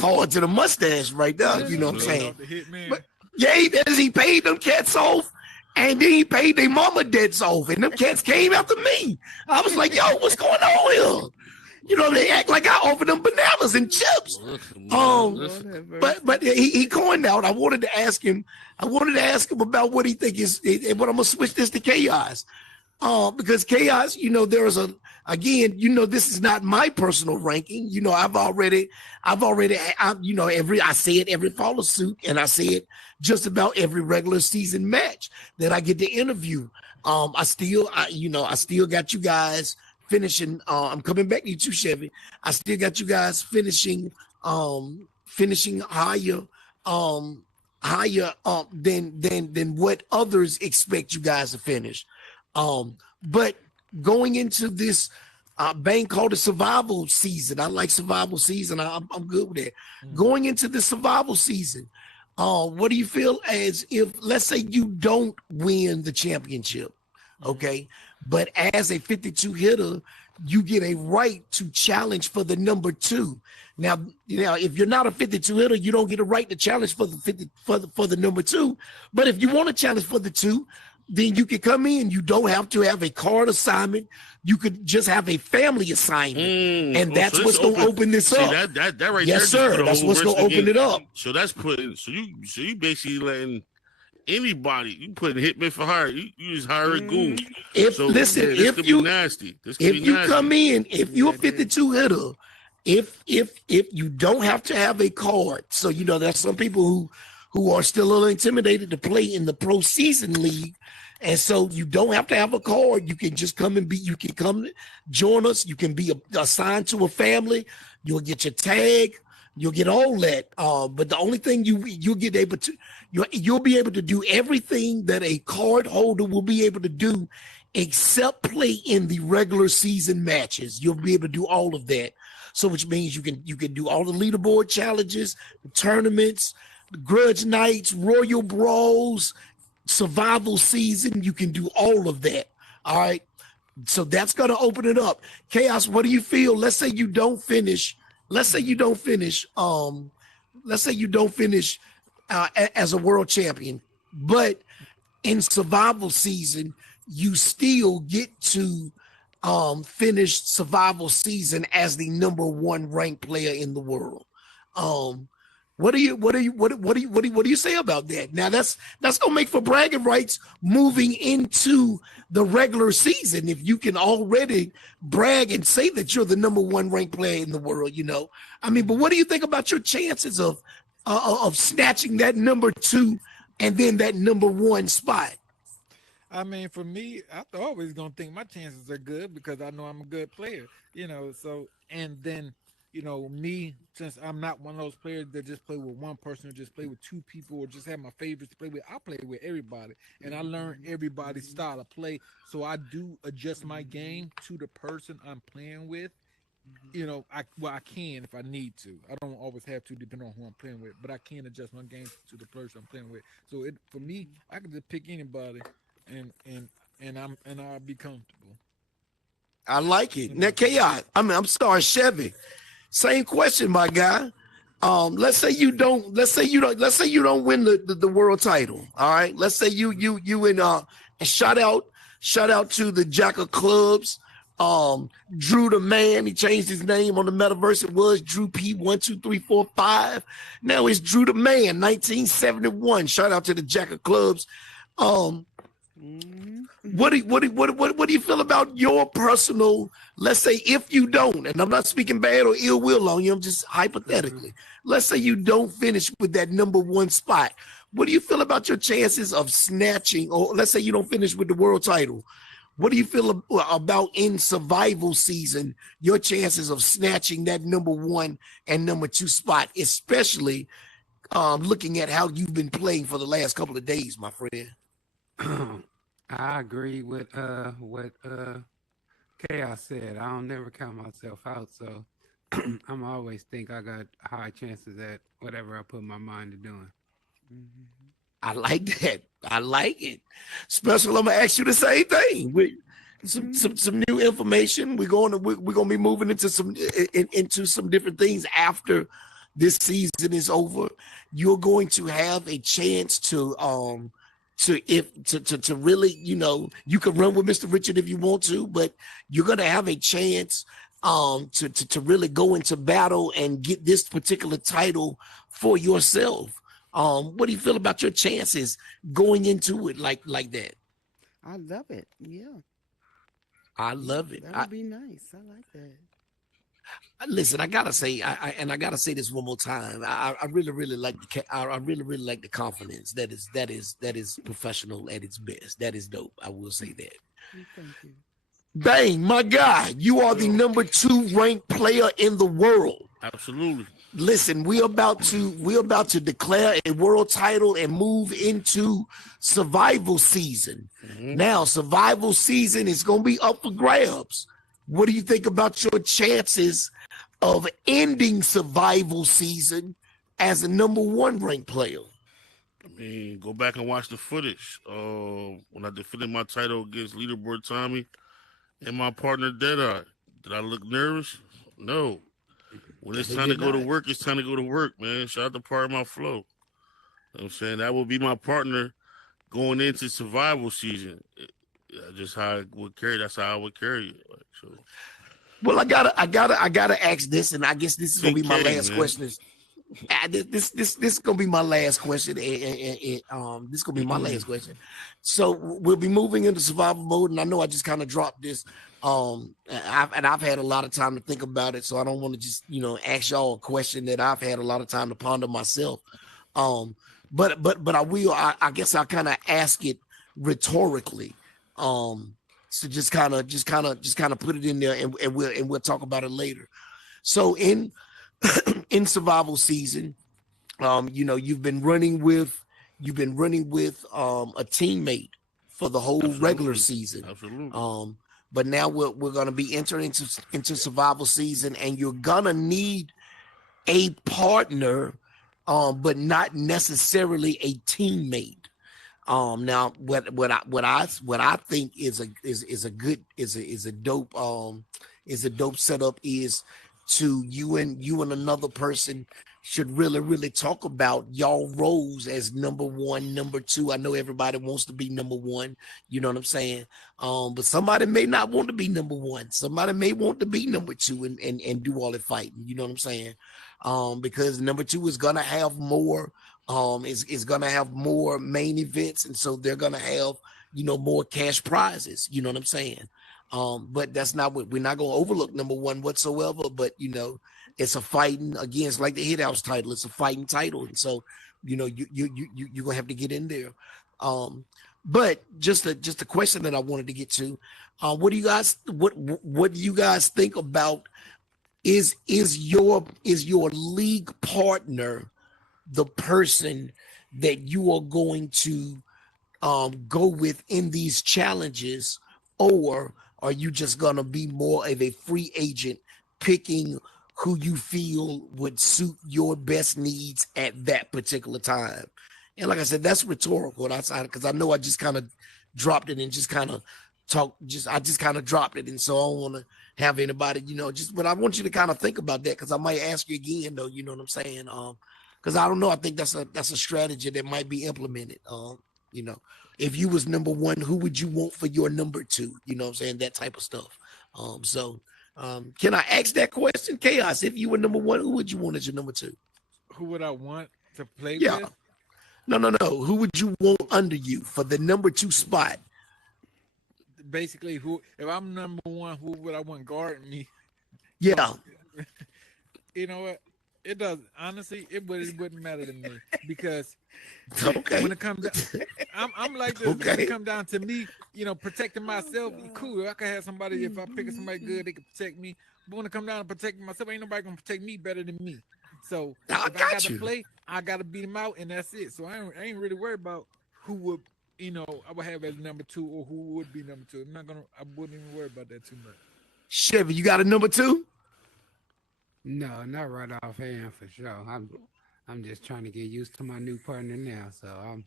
hard to the mustache right there. You know what I'm saying? But, yeah, he paid them cats off, and then he paid their mama debts off, and them cats came after me. I was like, yo, what's going on here? You know, they act like I offered them bananas and chips. But he coined out. I wanted to ask him about what he think is, but I'm gonna switch this to Chaos. Because Chaos, you know, again, you know, this is not my personal ranking. You know, I say it every follow suit, and I say it just about every regular season match that I get to interview. I still got you guys finishing. I'm coming back to you too, Chevy. I still got you guys finishing higher than what others expect you guys to finish. But going into this Bang called a survival season. I like survival season. I'm good with that. Going into the survival season, what do you feel as if, let's say you don't win the championship, okay? But as a 52 hitter, you get a right to challenge for the number 2. Now, if you're not a 52 hitter, you don't get a right to challenge for the number 2. But if you want to challenge for the 2, then you can come in. You don't have to have a card assignment. You could just have a family assignment, and that's what's going to open this up. That right yes, there. Yes, sir. That's what's going to open it up. So that's putting. So you basically letting anybody. You putting hitman for hire. You just hire a goon. If you nasty. If you come in, if you're a 52 hitter, if you don't have to have a card. So you know there's some people who are still a little intimidated to play in the pro season league. And so you don't have to have a card. You can just come join us. You can be assigned to a family. You'll get your tag. You'll get all that. But the only thing you'll be able to do everything that a card holder will be able to do, except play in the regular season matches. You'll be able to do all of that. So which means you can do all the leaderboard challenges, the tournaments, the grudge nights, royal brawls, survival season. You can do all of that. All right. So that's going to open it up. Chaos, what do you feel? Let's say you don't finish as a world champion, but in survival season, you still get to finish survival season as the number 1 ranked player in the world. What do you say about that? Now that's gonna make for bragging rights moving into the regular season. If you can already brag and say that you're the number 1 ranked player in the world, I mean, but what do you think about your chances of snatching that number 2 and then that number 1 spot? I mean, for me, I'm always gonna think my chances are good because I know I'm a good player, So, and then, me, since I'm not one of those players that just play with one person or just play with 2 people or just have my favorites to play with, I play with everybody, and I learn everybody's style of play. So I do adjust my game to the person I'm playing with. I can if I need to. I don't always have to, depending on who I'm playing with, but I can adjust my game to the person I'm playing with. So for me, I can just pick anybody. And I'll be comfortable. I like it. Now, Chaos. I'm sorry, Chevy. Same question, my guy. Let's say you don't win the world title. All right. Let's say you and shout out to the Jack of Clubs. Drew the Man. He changed his name on the metaverse. It was Drew P12345. Now it's Drew the Man, 1971. Shout out to the Jack of Clubs. What do you feel about your personal, let's say if you don't, and I'm not speaking bad or ill will on you, I'm just hypothetically, let's say you don't finish with that number 1 spot. What do you feel about your chances of snatching, or let's say you don't finish with the world title? What do you feel about in survival season, your chances of snatching that number 1 and number 2 spot, especially looking at how you've been playing for the last couple of days, my friend? I agree with what Chaos said. I don't never count myself out, so I'm always think I got high chances at whatever I put my mind to doing. I like that. I like it. Special, I'm gonna ask you the same thing. With some new information. We're gonna be moving into some different things after this season is over. You're going to have a chance to really, you can run with Mr. Richard if you want to, but you're going to have a chance to really go into battle and get this particular title for yourself. What do you feel about your chances going into it like that? I love it. Yeah. I love it. That would be nice. I like that. Listen, I gotta say, I gotta say this one more time. I really like the confidence that is professional at its best. That is dope. I will say that. Thank you. Bang, my guy, you are the number 2 ranked player in the world. Absolutely. Listen, we're about to declare a world title and move into survival season. Now, survival season is gonna be up for grabs. What do you think about your chances of ending survival season as a number 1 ranked player? I mean, go back and watch the footage. When I defended my title against Leaderboard Tommy and my partner Deadeye, did I look nervous? No. When it's time to go to work, it's time to go to work, man. Shout out to Part of My Flow. You know what I'm saying? That will be my partner going into survival season. Just how I would carry. That's how I would carry it. Like, so. Well, I gotta ask this, and I guess this is gonna be my last question. This is gonna be my last question. This is gonna be my last question. So we'll be moving into survival mode, and I know I just kind of dropped this. I've had a lot of time to think about it, so I don't want to just ask y'all a question that I've had a lot of time to ponder myself. But I will. I guess I'll kind of ask it rhetorically. So just kind of put it in there, and we'll talk about it later. So in survival season, you've been running with a teammate for the whole regular season. Absolutely. But now we're gonna be entering into survival season, and you're gonna need a partner, but not necessarily a teammate. Now what I think is a dope setup is to you and another person should really talk about y'all roles as number one, number two. I know everybody wants to be number one, you know what I'm saying? But somebody may not want to be number one. Somebody may want to be number two and do all the fighting, you know what I'm saying? Because number two is gonna have more, is gonna have more main events, and so they're gonna have, you know, more cash prizes, you know what I'm saying? But that's not what we're not gonna overlook number one whatsoever, but you know, it's a fighting, again, it's like the Hittas title. It's a fighting title. And so, you know, you're gonna have to get in there. But just a question that I wanted to get to. What do you guys think about is your league partner the person that you are going to go with in these challenges, or are you just gonna be more of a free agent picking who you feel would suit your best needs at that particular time? And like I said, that's rhetorical, because I know I just kind of dropped it and just kind of I just kind of dropped it, and so I don't want to have anybody, you know, but I want you to kind of think about that, because I might ask you again, though, you know what I'm saying? Because I don't know, I think that's a strategy that might be implemented. You know, if you was number one, who would you want for your number two? You know what I'm saying? That type of stuff. Can I ask that question? Chaos, if you were number one, who would you want as your number two? Who would I want to play Yeah. with? No. Who would you want under you for the number two spot? Basically, if I'm number one, who would I want guarding me? Yeah. You know what? It does. Honestly, it wouldn't matter to me, because Okay. when it comes down, I'm like this. Okay. When it comes down to me, you know, protecting myself, cool. I can have somebody, if I pick somebody good, they can protect me. But when it comes down to protecting myself, ain't nobody gonna protect me better than me. So if I got to play, I got to beat him out, and that's it. So I ain't really worried about who would, you know, I would have as number two, or who would be number two. I wouldn't even worry about that too much. Chevy, you got a number two? No, not right offhand for sure. I'm just trying to get used to my new partner now, so I'm.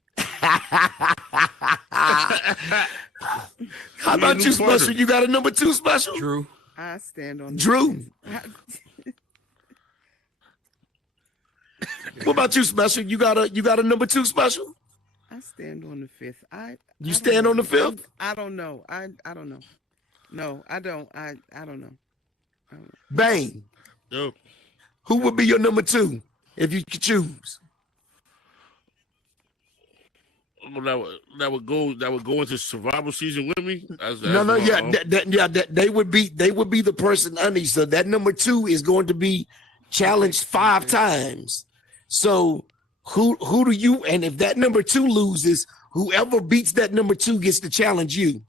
How about you, Special? You got a number two, Special? Drew. I stand on Drew. What about you, Special? You got a number two, Special? I stand on the fifth. You stand on the fifth? I don't know. I don't know. No, I don't. I don't know. Bang. Yo. Who would be your number two if you could choose? That would go into survival season with me. They would be the person under you. So that number two is going to be challenged 5 times. So who do you? And if that number two loses, whoever beats that number two gets to challenge you.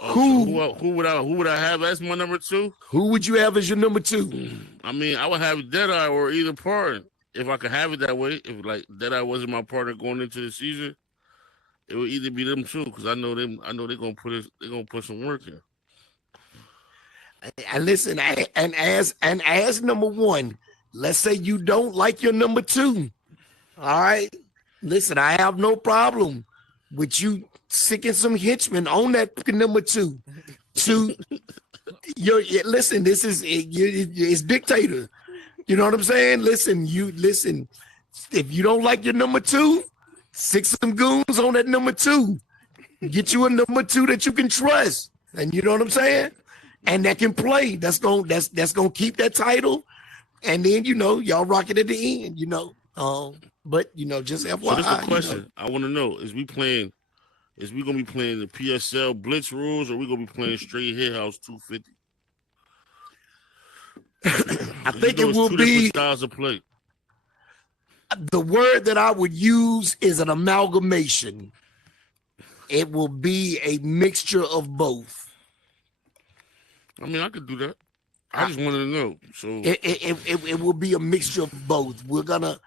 Who would I have as my number two? Who would you have as your number two? I mean, I would have Deadeye or either part. If I could have it that way, if like Deadeye wasn't my partner going into the season, it would either be them two, because I know them. I know they're gonna put some work in. And listen, and as number one, let's say you don't like your number two. All right, listen, I have no problem with you sicking some henchmen on that number two. Listen, this is it's dictator. You know what I'm saying? Listen, if you don't like your number two, sick some goons on that number two. Get you a number two that you can trust. And you know what I'm saying? And that can play. That's gonna keep that title. And then, you know, y'all rock it at the end, you know. But you know, just FYI. So this is the question. You know, I want to know, is we gonna be playing the PSL blitz rules, or we gonna be playing straight hit house 250? I think it will be styles of play. The word that I would use is an amalgamation. It will be a mixture of both. I mean, I could do that. I just wanted to know. So it will be a mixture of both. We're gonna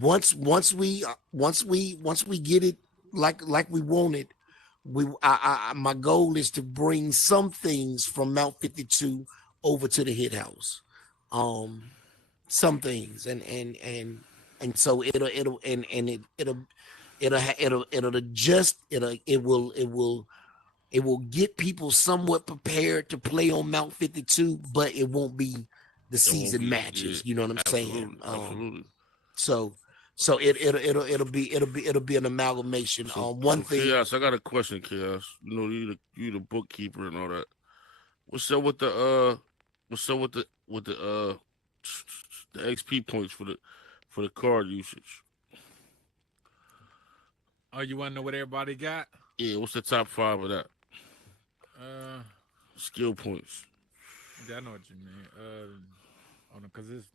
once we get it like we want it. My goal is to bring some things from Mount 52 over to the Hit House. Some things and so it'll adjust. It will get people somewhat prepared to play on Mount 52, but it won't be the season matches. You know what I'm saying? Absolutely. So it'll be an amalgamation. One thing. Chaos, I got a question, Chaos. You know, you the bookkeeper and all that. What's up with the XP points for the card usage? Oh, you want to know what everybody got? Yeah, what's the top 5 of that? Skill points. Yeah, I know what you mean. Hold on, because it's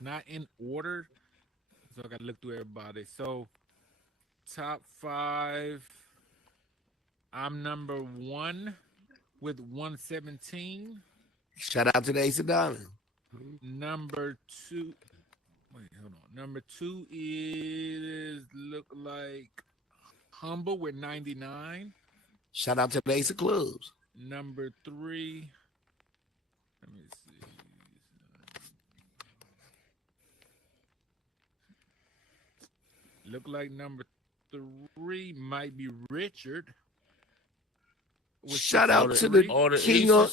not in order, so I got to look through everybody. So, top 5. I'm number 1 with 117. Shout out to the Ace of Diamonds. Number 2. Wait, hold on. Number 2 is look like Humble with 99. Shout out to the Ace of Clubs. Number 3. Let me see. Look like number 3 might be Richard. Shout out to the King of.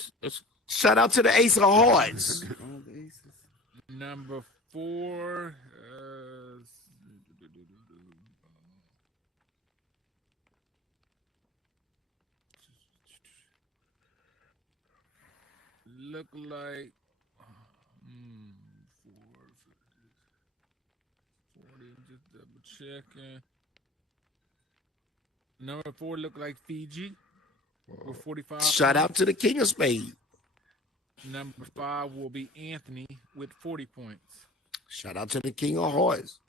Shout out to the Ace of Hearts. Number 4. Look like 40. Just double checking. Number 4 look like Fiji with 45. Shout out to the King of Spades. Number 5 will be Anthony with 40 points. Shout out to the King of Hearts.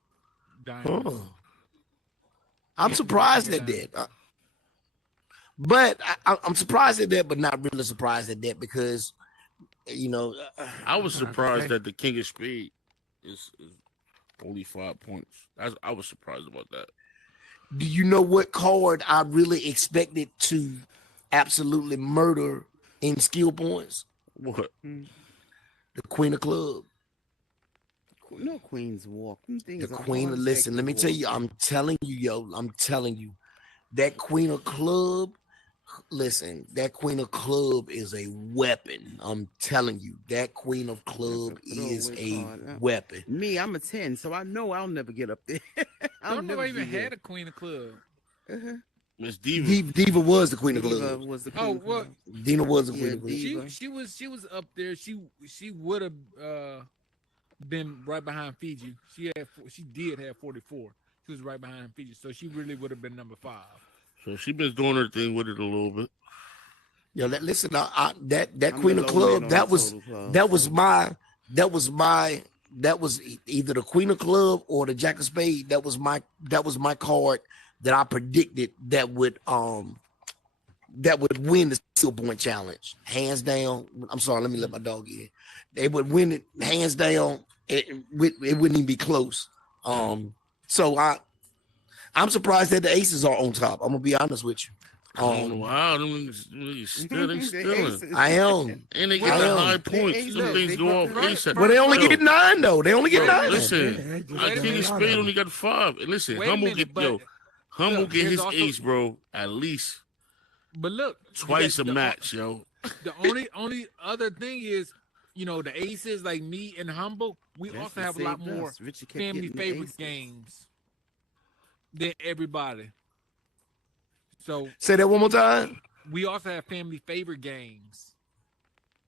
I'm surprised at that. But I'm surprised at that, but not really surprised at that because, you know. I was surprised that the King of Spades is only 5 points. I was surprised about that. Do you know what card I really expected to absolutely murder in skill points? What? The Queen of Clubs. No Queen's Walk. The Queen of, listen, let me tell you, I'm telling you, that Queen of Club, listen, that Queen of Club is a weapon. I'm telling you, that Queen of Club is a weapon. Me, I'm a 10, so I know I'll never get up there. I don't know if I even had a Queen of Club. Miss Diva. Diva was the Queen of Club. Dina was the Queen of Club. She was up there. She would have been right behind Fiji. She did have 44. She was right behind Fiji, so she really would have been number 5. So she been doing her thing with it a little bit. Yo, listen, that Queen of Club, that was either the Queen of Club or the Jack of Spades. That was my card that I predicted that would win the skill point challenge, hands down. I'm sorry, let me let my dog in. They would win it hands down. It wouldn't even be close. So I'm surprised that the Aces are on top. I'm gonna be honest with you. Wow, they stealing. I am. And they get the high points. Some things go off ASAP. But they only get 9 though. They only get 9. Listen, I King of Spades only got 5. And listen, Humble get his ace, bro, at least. But look, twice a match, yo. The only other thing is, you know, the Aces like me and Humble, we also have a lot more family favorite games than everybody. So say that one more time. We also have family favorite games.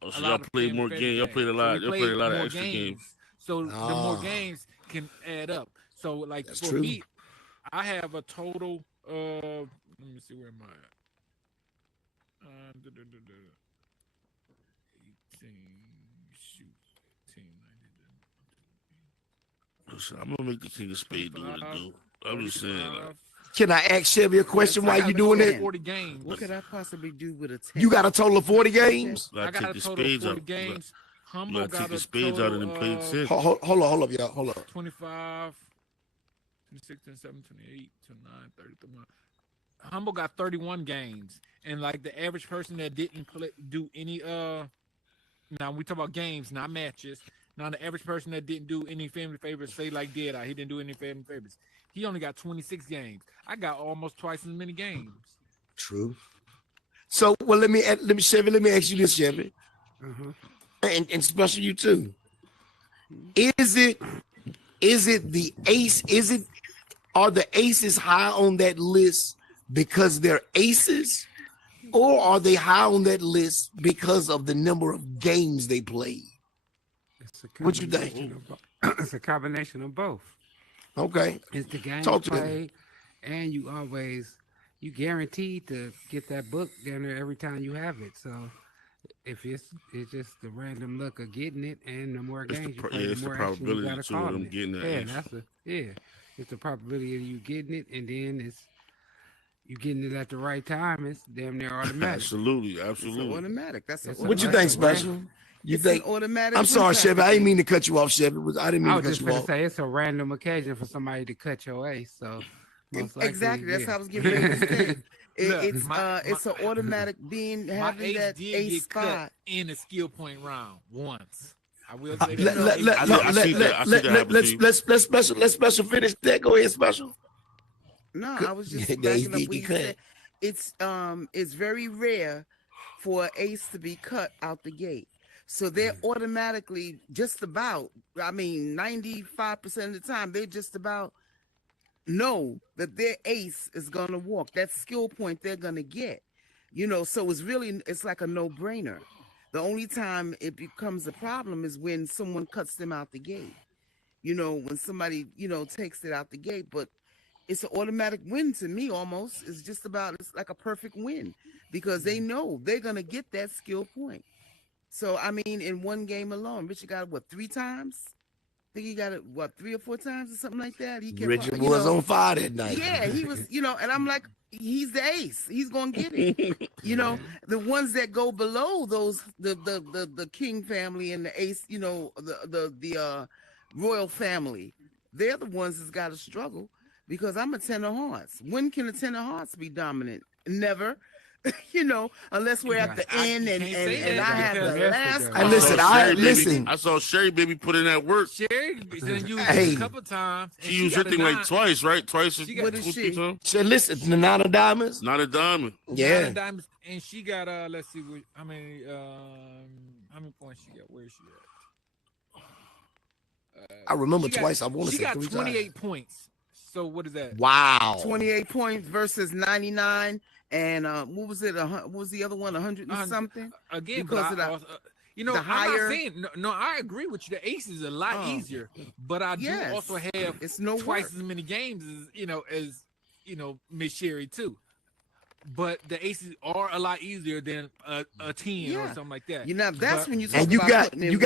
Oh, so y'all play more games. Y'all played a lot. Y'all played a lot of extra games. So the more games can add up. So like That's for true. me, I have a total of, let me see, where am I at? 18, shoot, 18, 90. Listen, I'm gonna make the King of Spades do what it do. I'm just saying, like. Can I ask Chevy a question while you doing that? 40 games. What could I possibly do with a 10? You got a total of 40 games? I got a total of 40 games. Humble got take the a spades total out and then play the 10. Hold up, y'all. Hold up. 25, 26, 27, 28, 29, 30, 31. Humble got 31 games. And like the average person that didn't do any now we talk about games, not matches. Now the average person that didn't do any family favorites, say like Deadeye, he didn't do any family favorites. He only got 26 games. I got almost twice as many games. True. So, well, let me Chevy. Let me ask you this, Chevy, Uh-huh. and special you too. Is it the ace? Are the aces high on that list because they're aces, or are they high on that list because of the number of games they played? What you think? It's a combination of both. Okay, It's the game talk to me. played, and you guaranteed to get that book down there every time you have it. So if it's just the random luck of getting it, and the more games you play, the more action you got to call them it. getting that ace. It's the probability of you getting it, and then it's you getting it at the right time. It's damn near automatic. Absolutely. It's automatic. What you think, special? You think automatic? I'm sorry, Chevy. I didn't mean to cut you off, Chevy. I didn't mean I to was cut just you going off. to say it's a random occasion for somebody to cut your ace. So most likely, Exactly. That's yeah. how I was getting ready to say. It's my- an automatic being My having ace that did ace get cut spot. in a skill point round once. I will say that. Let special finish that. Go ahead, special. No, I was just The ace backing up did what get you cut. said. It's very rare for an ace to be cut out the gate. So they're automatically just about, 95% of the time, they just about know that their ace is going to walk. That skill point they're going to get. So it's like a no-brainer. The only time it becomes a problem is when someone cuts them out the gate. When somebody, takes it out the gate. But it's an automatic win to me almost. It's like a perfect win because they know they're going to get that skill point. So, in one game alone, Richard got it, 3 times? I think he got it, 3 or 4 times or something like that? Richard was on fire that night. Yeah, he was, and I'm like, he's the ace. He's going to get it. The ones that go below those, the King family and the ace, the royal family, they're the ones that's got to struggle because I'm a 10 of hearts. When can a 10 of hearts be dominant? Never. Unless we're at the end and I have the last card. Listen. I saw Sherry baby put in that work. Sherry been used it a couple times. She used her thing like twice, right? Twice. What is she? She listen, the 9 of diamonds. 9 of diamonds. Yeah. 9 of diamonds, and she got let's see, how many points she got? Where is she at? I remember twice. I want to say 3 times. She got 28 points. So what is that? Wow. 28 points versus 99. And what was it? What was the other one? 100 and something? Again, because of the I'm not higher. saying no. I agree with you. The ace is a lot easier, but I do also have twice as many games as Miss Sherry too. But the aces are a lot easier than a 10 or something like that. That's when you talk and you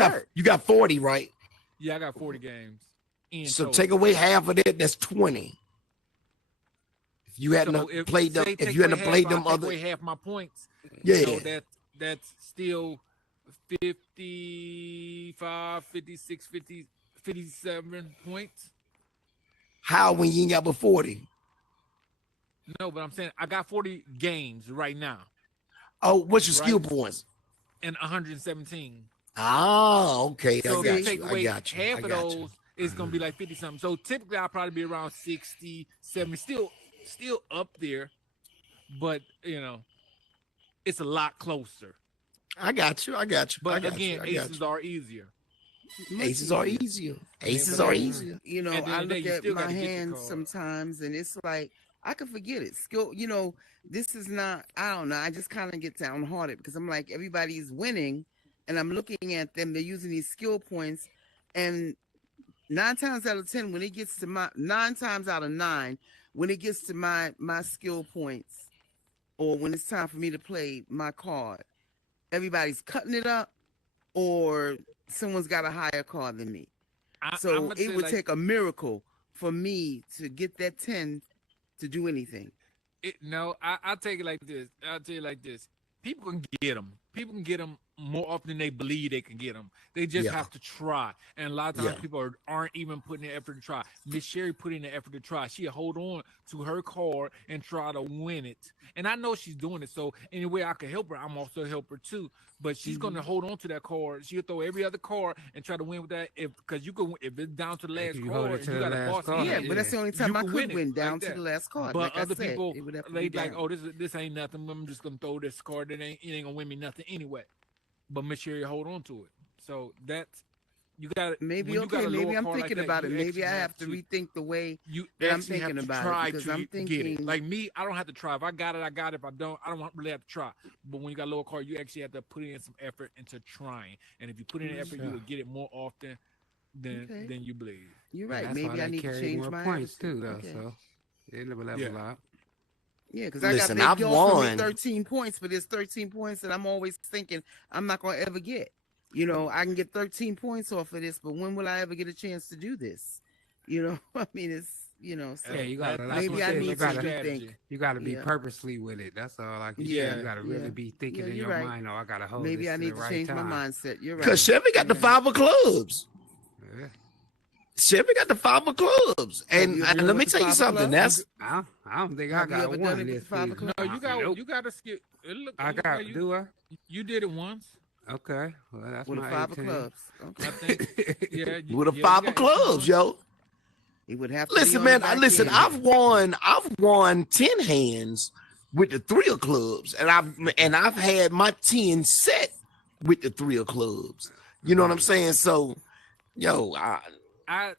got 40, right? Yeah, I got 40 games. So take away half of that. That's 20. You hadn't played them. If you hadn't played them other, take away half my points. Yeah, that's still 55, 56, 50, 57 points. How when you ain't got but 40? No, but I'm saying I got 40 games right now. Oh, what's your skill points? And 117. Oh, okay. So I got take you. away Half of those, it's gonna be like 50 something. So typically I'll probably be around 60, 70, still up there, but it's a lot closer. I got you. But again, aces are easier. Aces are easier. Aces are easier. I look at my hands sometimes and it's like I can forget it. Skill, this is not, I don't know. I just kind of get downhearted because I'm like, everybody's winning and I'm looking at them. They're using these skill points and 9 times out of 10, when it gets to 9 times out of 9, when it gets to my skill points or when it's time for me to play my card, everybody's cutting it up or someone's got a higher card than me. So it would take a miracle for me to get that 10 to do anything. I'll take it like this. I'll tell you like this. People can get them. people can get them more often than they believe they can get them. They just have to try. And a lot of times people aren't even putting the effort to try. Miss Sherry put in the effort to try. She'll hold on to her card and try to win it. And I know she's doing it. So any way I can help her, I'm also a helper too. But she's going to hold on to that card. She'll throw every other card and try to win with that. Because you can, if it's down to the last card, you got to boss it. Yeah, but that's the only time I could win down to the last card. But other people, they like, oh, this ain't nothing. I'm just going to throw this card. It ain't going to win me nothing anyway. But make sure you hold on to it. So that's, you got to, maybe I'm thinking about it. Maybe I have to rethink the way that I'm thinking about it. Because I'm thinking, like me, I don't have to try. If I got it, I got it. If I don't really have to try. But when you got a lower card, you actually have to put in some effort into trying. And if you put in effort, you will get it more often than you believe. You're right. Maybe I need to change my points too, though. So it level out. Yeah, because I've won 13 points, but there's 13 points that I'm always thinking I'm not going to ever get. You know, I can get 13 points off of this, but when will I ever get a chance to do this? You know, I mean, it's, you know, so you got to, maybe I need to rethink. You got to be purposely with it. That's all I can say. You got to really be thinking in your mind, I got to hold maybe this I need to change my mindset. You're right. Because Chevy got the 5 of clubs. Yeah. Chevy got the 5 of clubs, and let me tell you something. That's I don't think I got one. No, you got to skip. I got. Do I? You did it once. Okay, well that's with my a 5 of clubs. Okay. I think, with a 5 of clubs, yo. He would have to listen, man. Listen, I've won 10 hands with the 3 of clubs, and I've had my 10 set with the 3 of clubs. You know what I'm saying? So, yo, I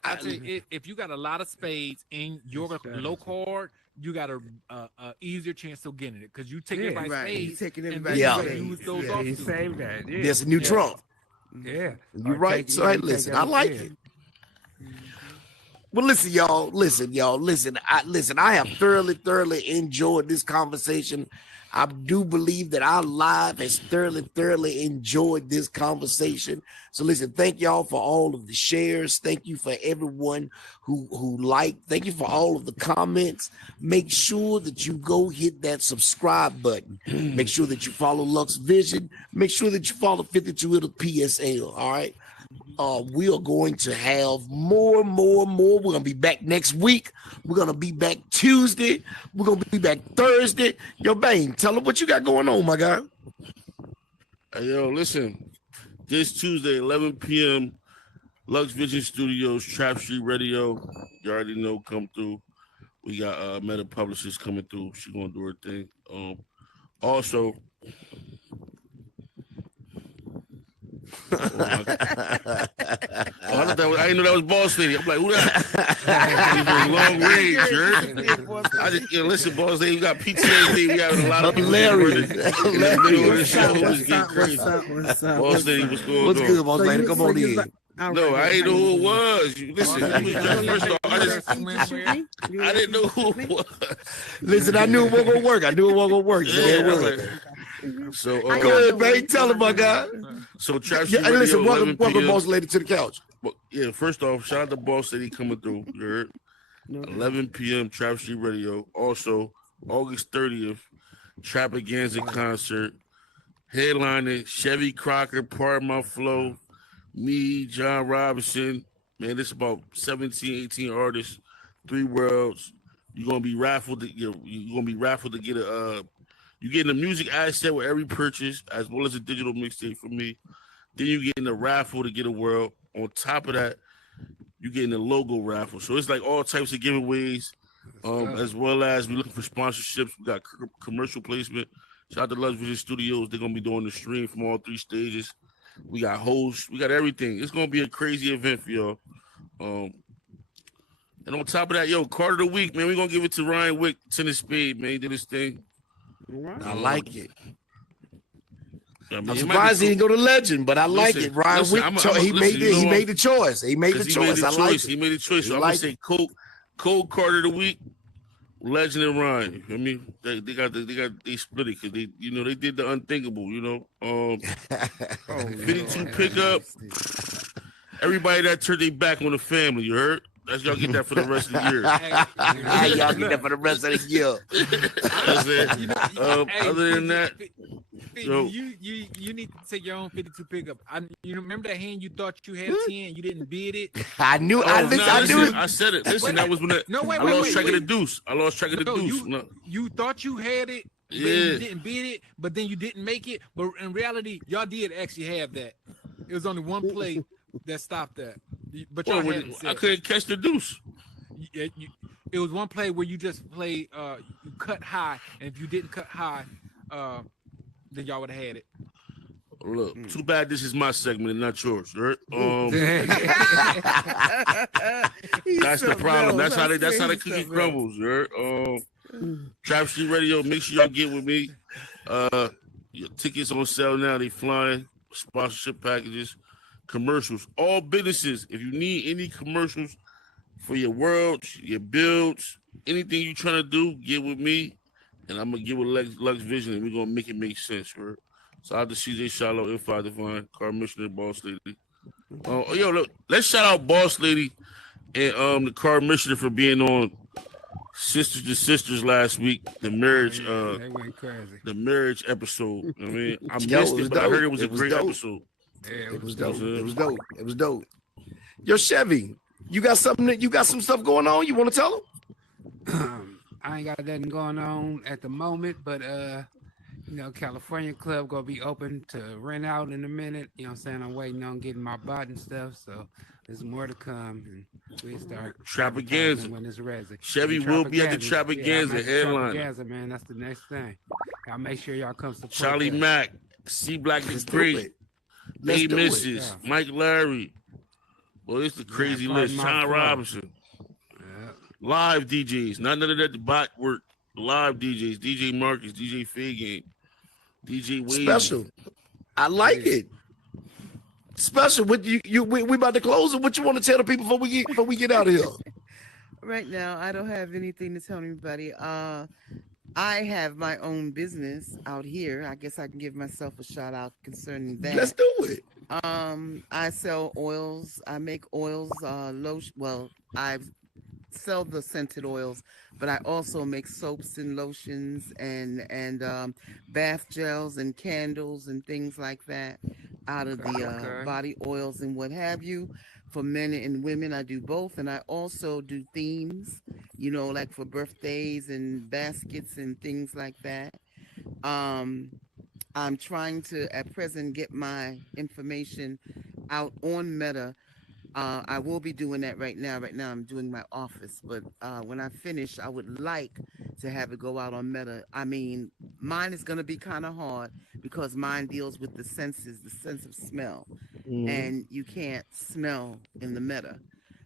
tell you, if you got a lot of spades in your low card, you got a easier chance of getting it because you take everybody's spades. You save that. Yeah. There's a new trump. Yeah, you're right. So hey, listen, I like it. Well, listen, y'all. Listen. I have thoroughly enjoyed this conversation. I do believe that our live has thoroughly enjoyed this conversation. So listen, thank y'all for all of the shares. Thank you for everyone who liked. Thank you for all of the comments. Make sure that you go hit that subscribe button. Make sure that you follow Lux Vision. Make sure that you follow 52 Little PSL. All right. We are going to have more. We're going to be back next week. We're going to be back Tuesday. We're going to be back Thursday. Yo, Bane, tell them what you got going on, my guy. Hey, yo, listen. This Tuesday, 11 p.m., Lux Vision Studios, Trap Street Radio. You already know, come through. We got Meta Publishers coming through. She going to do her thing. Also, I didn't know that was Boss Lady. I'm like, who that? Long range, I just listen, Boss Lady. You got PTSD. We got a lot of hilarious. In the middle of the show, was getting crazy. Boss Lady, what's going on? What's good, Boss Lady? Come on in. No, I ain't know who it was. Listen, first off, I didn't know who it was. Listen, I knew it wasn't gonna work. So go ahead, babe. Tell him, my guy. So Trap Street Radio, listen, welcome Boss Lady to the couch. Well, yeah, first off, shout out to Boss Lady coming through. You heard? 11 p.m. Trap Street Radio. Also, August 30th, Trappaganza concert. Headlining Chevy Crocker, Pardon My Flow, me, John Robinson. Man, this is about 17, 18 artists, 3 worlds. You're gonna be raffled to get a you're getting a music asset with every purchase, as well as a digital mixtape from me. Then you're getting a raffle to get a world. On top of that, you're getting a logo raffle. So it's like all types of giveaways, as well as we're looking for sponsorships. We got commercial placement. Shout out to Lux Vision Studios. They're going to be doing the stream from all 3 stages. We got hosts. We got everything. It's going to be a crazy event for y'all. And on top of that, yo, card of the week, man. We're going to give it to Ryan Wick, Tennis Spade, man. He did his thing. I like it. I mean, I'm surprised he didn't go to Legend, but I like it. Ryan Wick, he made the choice. He made the choice. I like it. He made the choice. So I'm going to say cold card of the week, Legend and Ryan. You know what I mean? They split it because they did the unthinkable, 52 pickup. Everybody that turned their back on the family, you heard? That's y'all get that for the rest of the year. Y'all get that for the rest of the year. That's it. Other than that, Yo. You need to take your own 52 pickup. You remember that hand you thought you had 10, you didn't bid it. I knew. I knew it. I said it. Listen, that was when I lost track of the deuce. I lost track of the deuce. You thought you had it, but you didn't bid it, but then you didn't make it. But in reality, y'all did actually have that. It was only one play that stopped that. But y'all I couldn't catch the deuce. It was one play where you just played, you cut high, and if you didn't cut high, then y'all would have had it. Look, too bad this is my segment and not yours, right? That's the problem. That's how the cookie crumbles, right? Trap Street Radio, make sure y'all get with me. Your tickets on sale now, they flying. Sponsorship packages, commercials, all businesses. If you need any commercials for your worlds, your builds, anything you're trying to do, get with me, and I'm gonna get with Lux Vision, and we're gonna make it make sense, right? So out to CJ Shiloh, F5 Divine, Car Missioner, Boss Lady. Look, let's shout out Boss Lady and the Car Missioner for being on Sisters to Sisters last week. The marriage, they went crazy. The marriage episode. I mean, I missed it, but I heard it was a great episode. Yeah, It was dope. It was dope. Yo, Chevy, you got some stuff going on? You want to tell them? I ain't got nothing going on at the moment, but California Club gonna be open to rent out in a minute. You know what I'm saying? I'm waiting on getting my bot and stuff, so there's more to come, and we start Trappaganza when it's ready. Chevy will be at the Trappaganza headline. Trappaganza, man, that's the next thing. I'll make sure y'all come support. Charlie that. Mack, C Black the Great, A Misses, Mike Larry. Well, it's the crazy list. John Robinson. Yeah. Live DJs, not none of that bot work. Live DJs, DJ Marcus, DJ Fagame, DJ Wade. Special. I like it. Special. What we about to close it. What you want to tell the people before we get out of here? Right now, I don't have anything to tell anybody. I have my own business out here. I guess I can give myself a shout out concerning that. Let's do it. I sell oils. I make oils, lotion. Well, I sell the scented oils, but I also make soaps and lotions and bath gels and candles and things like that out of the body oils and what have you. For men and women, I do both, and I also do themes, like for birthdays and baskets and things like that. I'm trying to, at present, get my information out on Meta. I will be doing that right now. Right now, I'm doing my office, but when I finish, I would like to have it go out on Meta. I mean, mine is going to be kind of hard because mine deals with the senses, the sense of smell, and you can't smell in the Meta.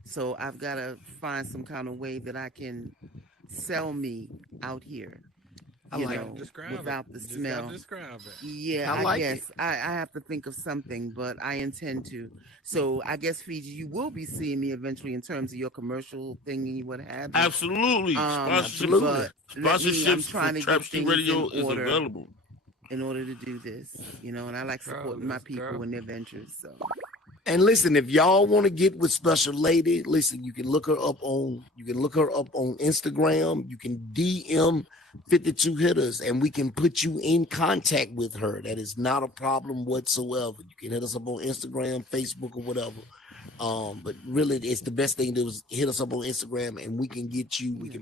So I've got to find some kind of way that I can sell me out here. Without the smell. Describe it. Yeah, I guess I have to think of something, but I intend to. So I guess, Fiji, you will be seeing me eventually in terms of your commercial thing and what have you. Absolutely. Sponsorships for Trap Street Radio is available. In order to do this, and I like supporting my people in their ventures. So. And listen, if y'all want to get with Special Lady, listen, you can look her up on Instagram. You can DM 52 Hittas, and we can put you in contact with her. That is not a problem whatsoever. You can hit us up on Instagram, Facebook, or whatever. But really, it's the best thing to do is hit us up on Instagram, and we can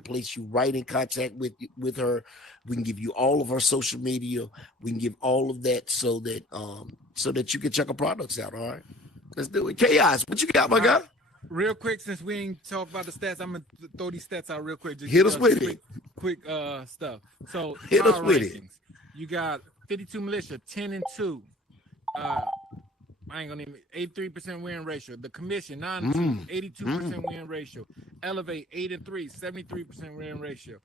place you right in contact with her. We can give you all of our social media. We can give all of that so that you can check our products out. All right. Let's do it. Chaos, what you got, my guy? Real quick, since we ain't talk about the stats, I'm gonna throw these stats out real quick. Just hit us with it. Quick stuff. So hit us with it. You got 52 Militia, 10-2. I ain't gonna even 83% win ratio. The Commission 9-2, 82% win ratio. Elevate 8-3, 73% win ratio.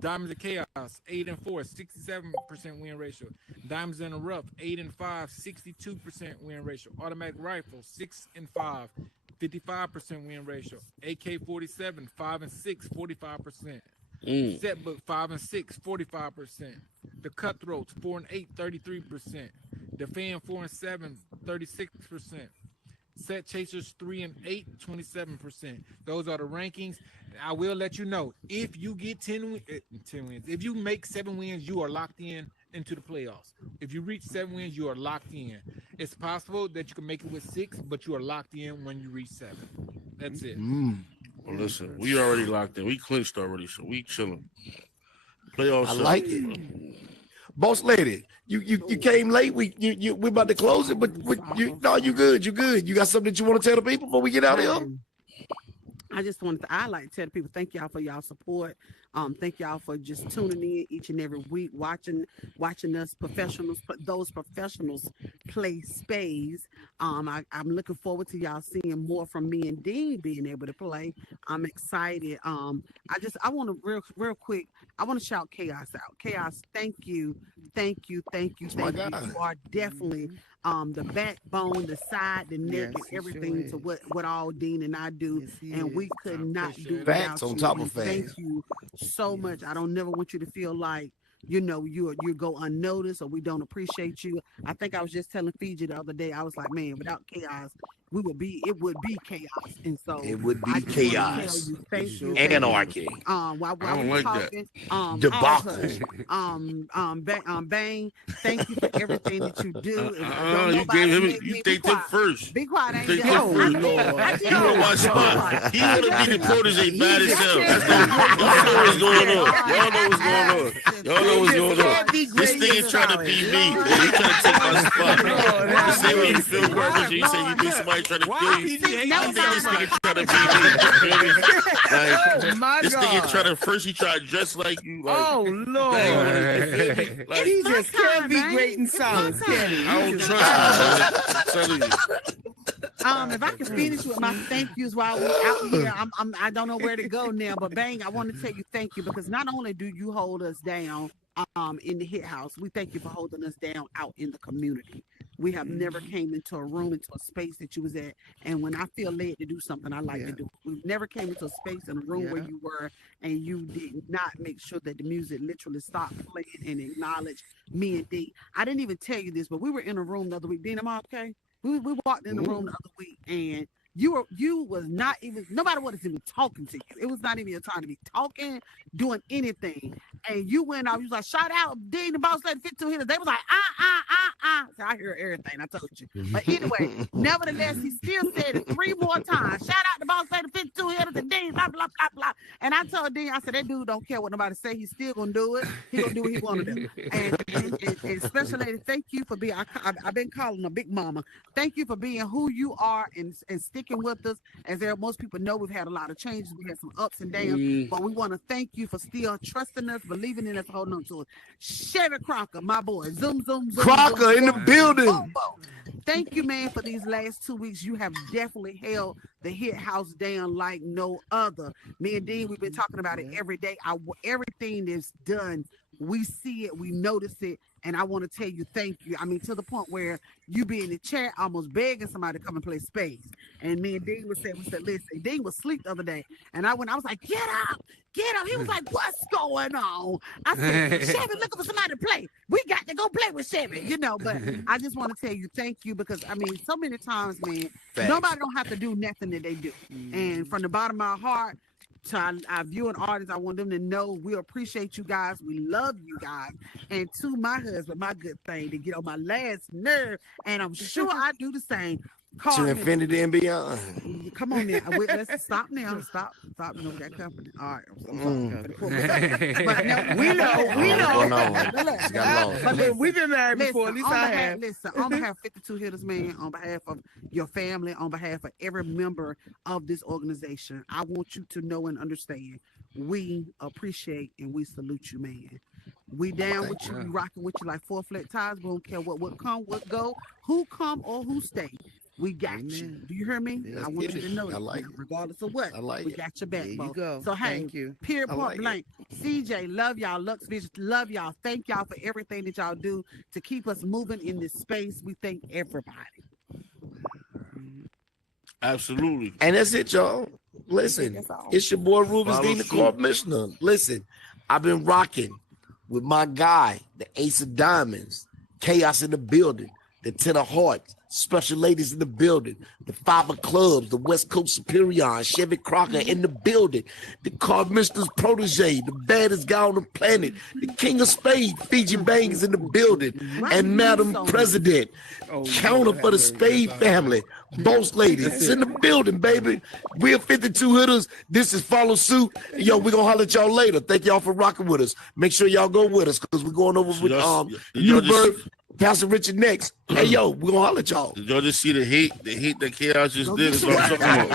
Diamonds of Chaos 8-4, 67% win ratio. Diamonds in the Rough 8-5, 62% win ratio. Automatic Rifle 6-5, 55% win ratio. AK-47 5-6, 45%. Set Book 5-6, 45%. The Cutthroats 4-8, 33%. The Fan 4-7, 36%. Set Chasers 3-8, 27%. Those are the rankings. I will let you know if you get 10 wins. If you make 7 wins, you are locked in into the playoffs. If you reach 7 wins, you are locked in. It's possible that you can make it with 6, but you are locked in when you reach 7. That's it. Well, listen, we already locked in. We clinched already, so we chilling. Playoffs. I like it. Boss lady, you came late. We about to close it, but you good. You good. You got something that you want to tell the people before we get out of here? I just wanted to, I like to tell the people, thank y'all for y'all support. Thank y'all for just tuning in each and every week, watching us those professionals play spades. I'm looking forward to y'all seeing more from me and Dean being able to play. I'm excited. I want to real quick, I want to shout Chaos out. Chaos, thank you. You are definitely the backbone, the side, the neck, and everything to what all Dean and I do, and we could not do without you. On top of facts. Thank you so much. I don't never want you to feel like you go unnoticed or we don't appreciate you. I think I was just telling Fiji the other day, I was like, man, without Chaos, it would be chaos. And so it would be chaos. Thank you. Anarchy. While I don't like talking, that. Debacle. Bang, thank you for everything that you do. You gave him. You thanked him first. Be quiet. You thanked him first. You know my spot. He want to be the protege bad as hell. Y'all know what's going on. This thing is trying to be me. He trying to take my spot. The same way you feel garbage. You say you think somebody trying to kill you. I think this nigga trying to be me. This nigga trying to first. He tried to dress like you. Lord. He just can't be great in silence. I don't trust you. If I can finish with my thank yous while we're out here, I don't know where to go now, but Bang, I want to tell you thank you because not only do you hold us down in the Hit House, we thank you for holding us down out in the community. We have never came into a room, into a space that you was at, and when I feel led to do something, I like to do it. We've never came into a space in a room where you were, and you did not make sure that the music literally stopped playing and acknowledge me and D. I didn't even tell you this, but we were in a room the other week. Dean, am I okay? We walked in the room the other week, and you was not even, nobody was even talking to you. It was not even your time to be talking, doing anything. And you went out, you was like, shout out Dean, the boss lady, 52 hitters. They was like, So I hear everything, I told you. But anyway, nevertheless, he still said it 3 more times. Shout out the boss lady, 52 hitters, and Dean, blah, blah, blah, blah. And I told Dean, I said, that dude don't care what nobody say. He's still going to do it. He going to do what he want to do. And Special Lady, thank you for being, I've been calling her Big Mama. Thank you for being who you are and sticking with us. As most people know, we've had a lot of changes. We had some ups and downs, but we want to thank you for still trusting us, believing in us, holding on to us. Chevy Crocker, my boy. Zoom. Crocker in the building. Boom. Thank you, man, for these last 2 weeks. You have definitely held the Hit House down like no other. Me and Dean, we've been talking about it every day. Everything that's done, we see it, we notice it, and I want to tell you thank you. I mean, to the point where you be in the chat almost begging somebody to come and play spades. And me and Dean we said, listen, Dean was asleep the other day, and I was like, get up. He was like, what's going on? I said, Chevy, looking for somebody to play. We got to go play with Chevy, but I just want to tell you thank you because, I mean, so many times, man, nobody don't have to do nothing that they do. And from the bottom of my heart, to our viewing audience, I want them to know we appreciate you guys. We love you guys. And to my husband, my good thing, to get on my last nerve, and I'm sure I do the same. To infinity and beyond. Come on now. Let's stop now. Stop. We know we got company. All right. But no, we know. But we've been married before. At least I have. Listen, on behalf of 52 Hitters, man, on behalf of your family, on behalf of every member of this organization, I want you to know and understand we appreciate and we salute you, man. We down with you. We rocking with you like 4 flat tires. We don't care what come, what go, who come or who stay. We got you. Do you hear me? I want you to know that. Like regardless of what, we got your back. There you go. So hey, thank you. Period. Point blank. CJ, love y'all. Lux Vision, love y'all. Thank y'all for everything that y'all do to keep us moving in this space. We thank everybody. Absolutely. And that's it, y'all. Listen, it's your boy Rubens Dean, the Commissioner. Listen, I've been rocking with my guy, the Ace of Diamonds, Chaos in the building, the 10 of Hearts, Special ladies in the building. The Five of Clubs, the West Coast Superior, Chevy Crocker in the building. The Carmister's protege, the baddest guy on the planet. The King of Spades, Fiji Bang is in the building. And Madam President, counter for the Spade family. Boss ladies, it's in the building, baby. We're 52 Hitters. This is Follow Suit. Yo, we're going to holler at y'all later. Thank y'all for rocking with us. Make sure y'all go with us because we're going over with Newberg, Pastor Richard next. Hey, yo, we're going to holler at y'all. Did y'all just see the hate that Chaos just did? That's what I'm talking about.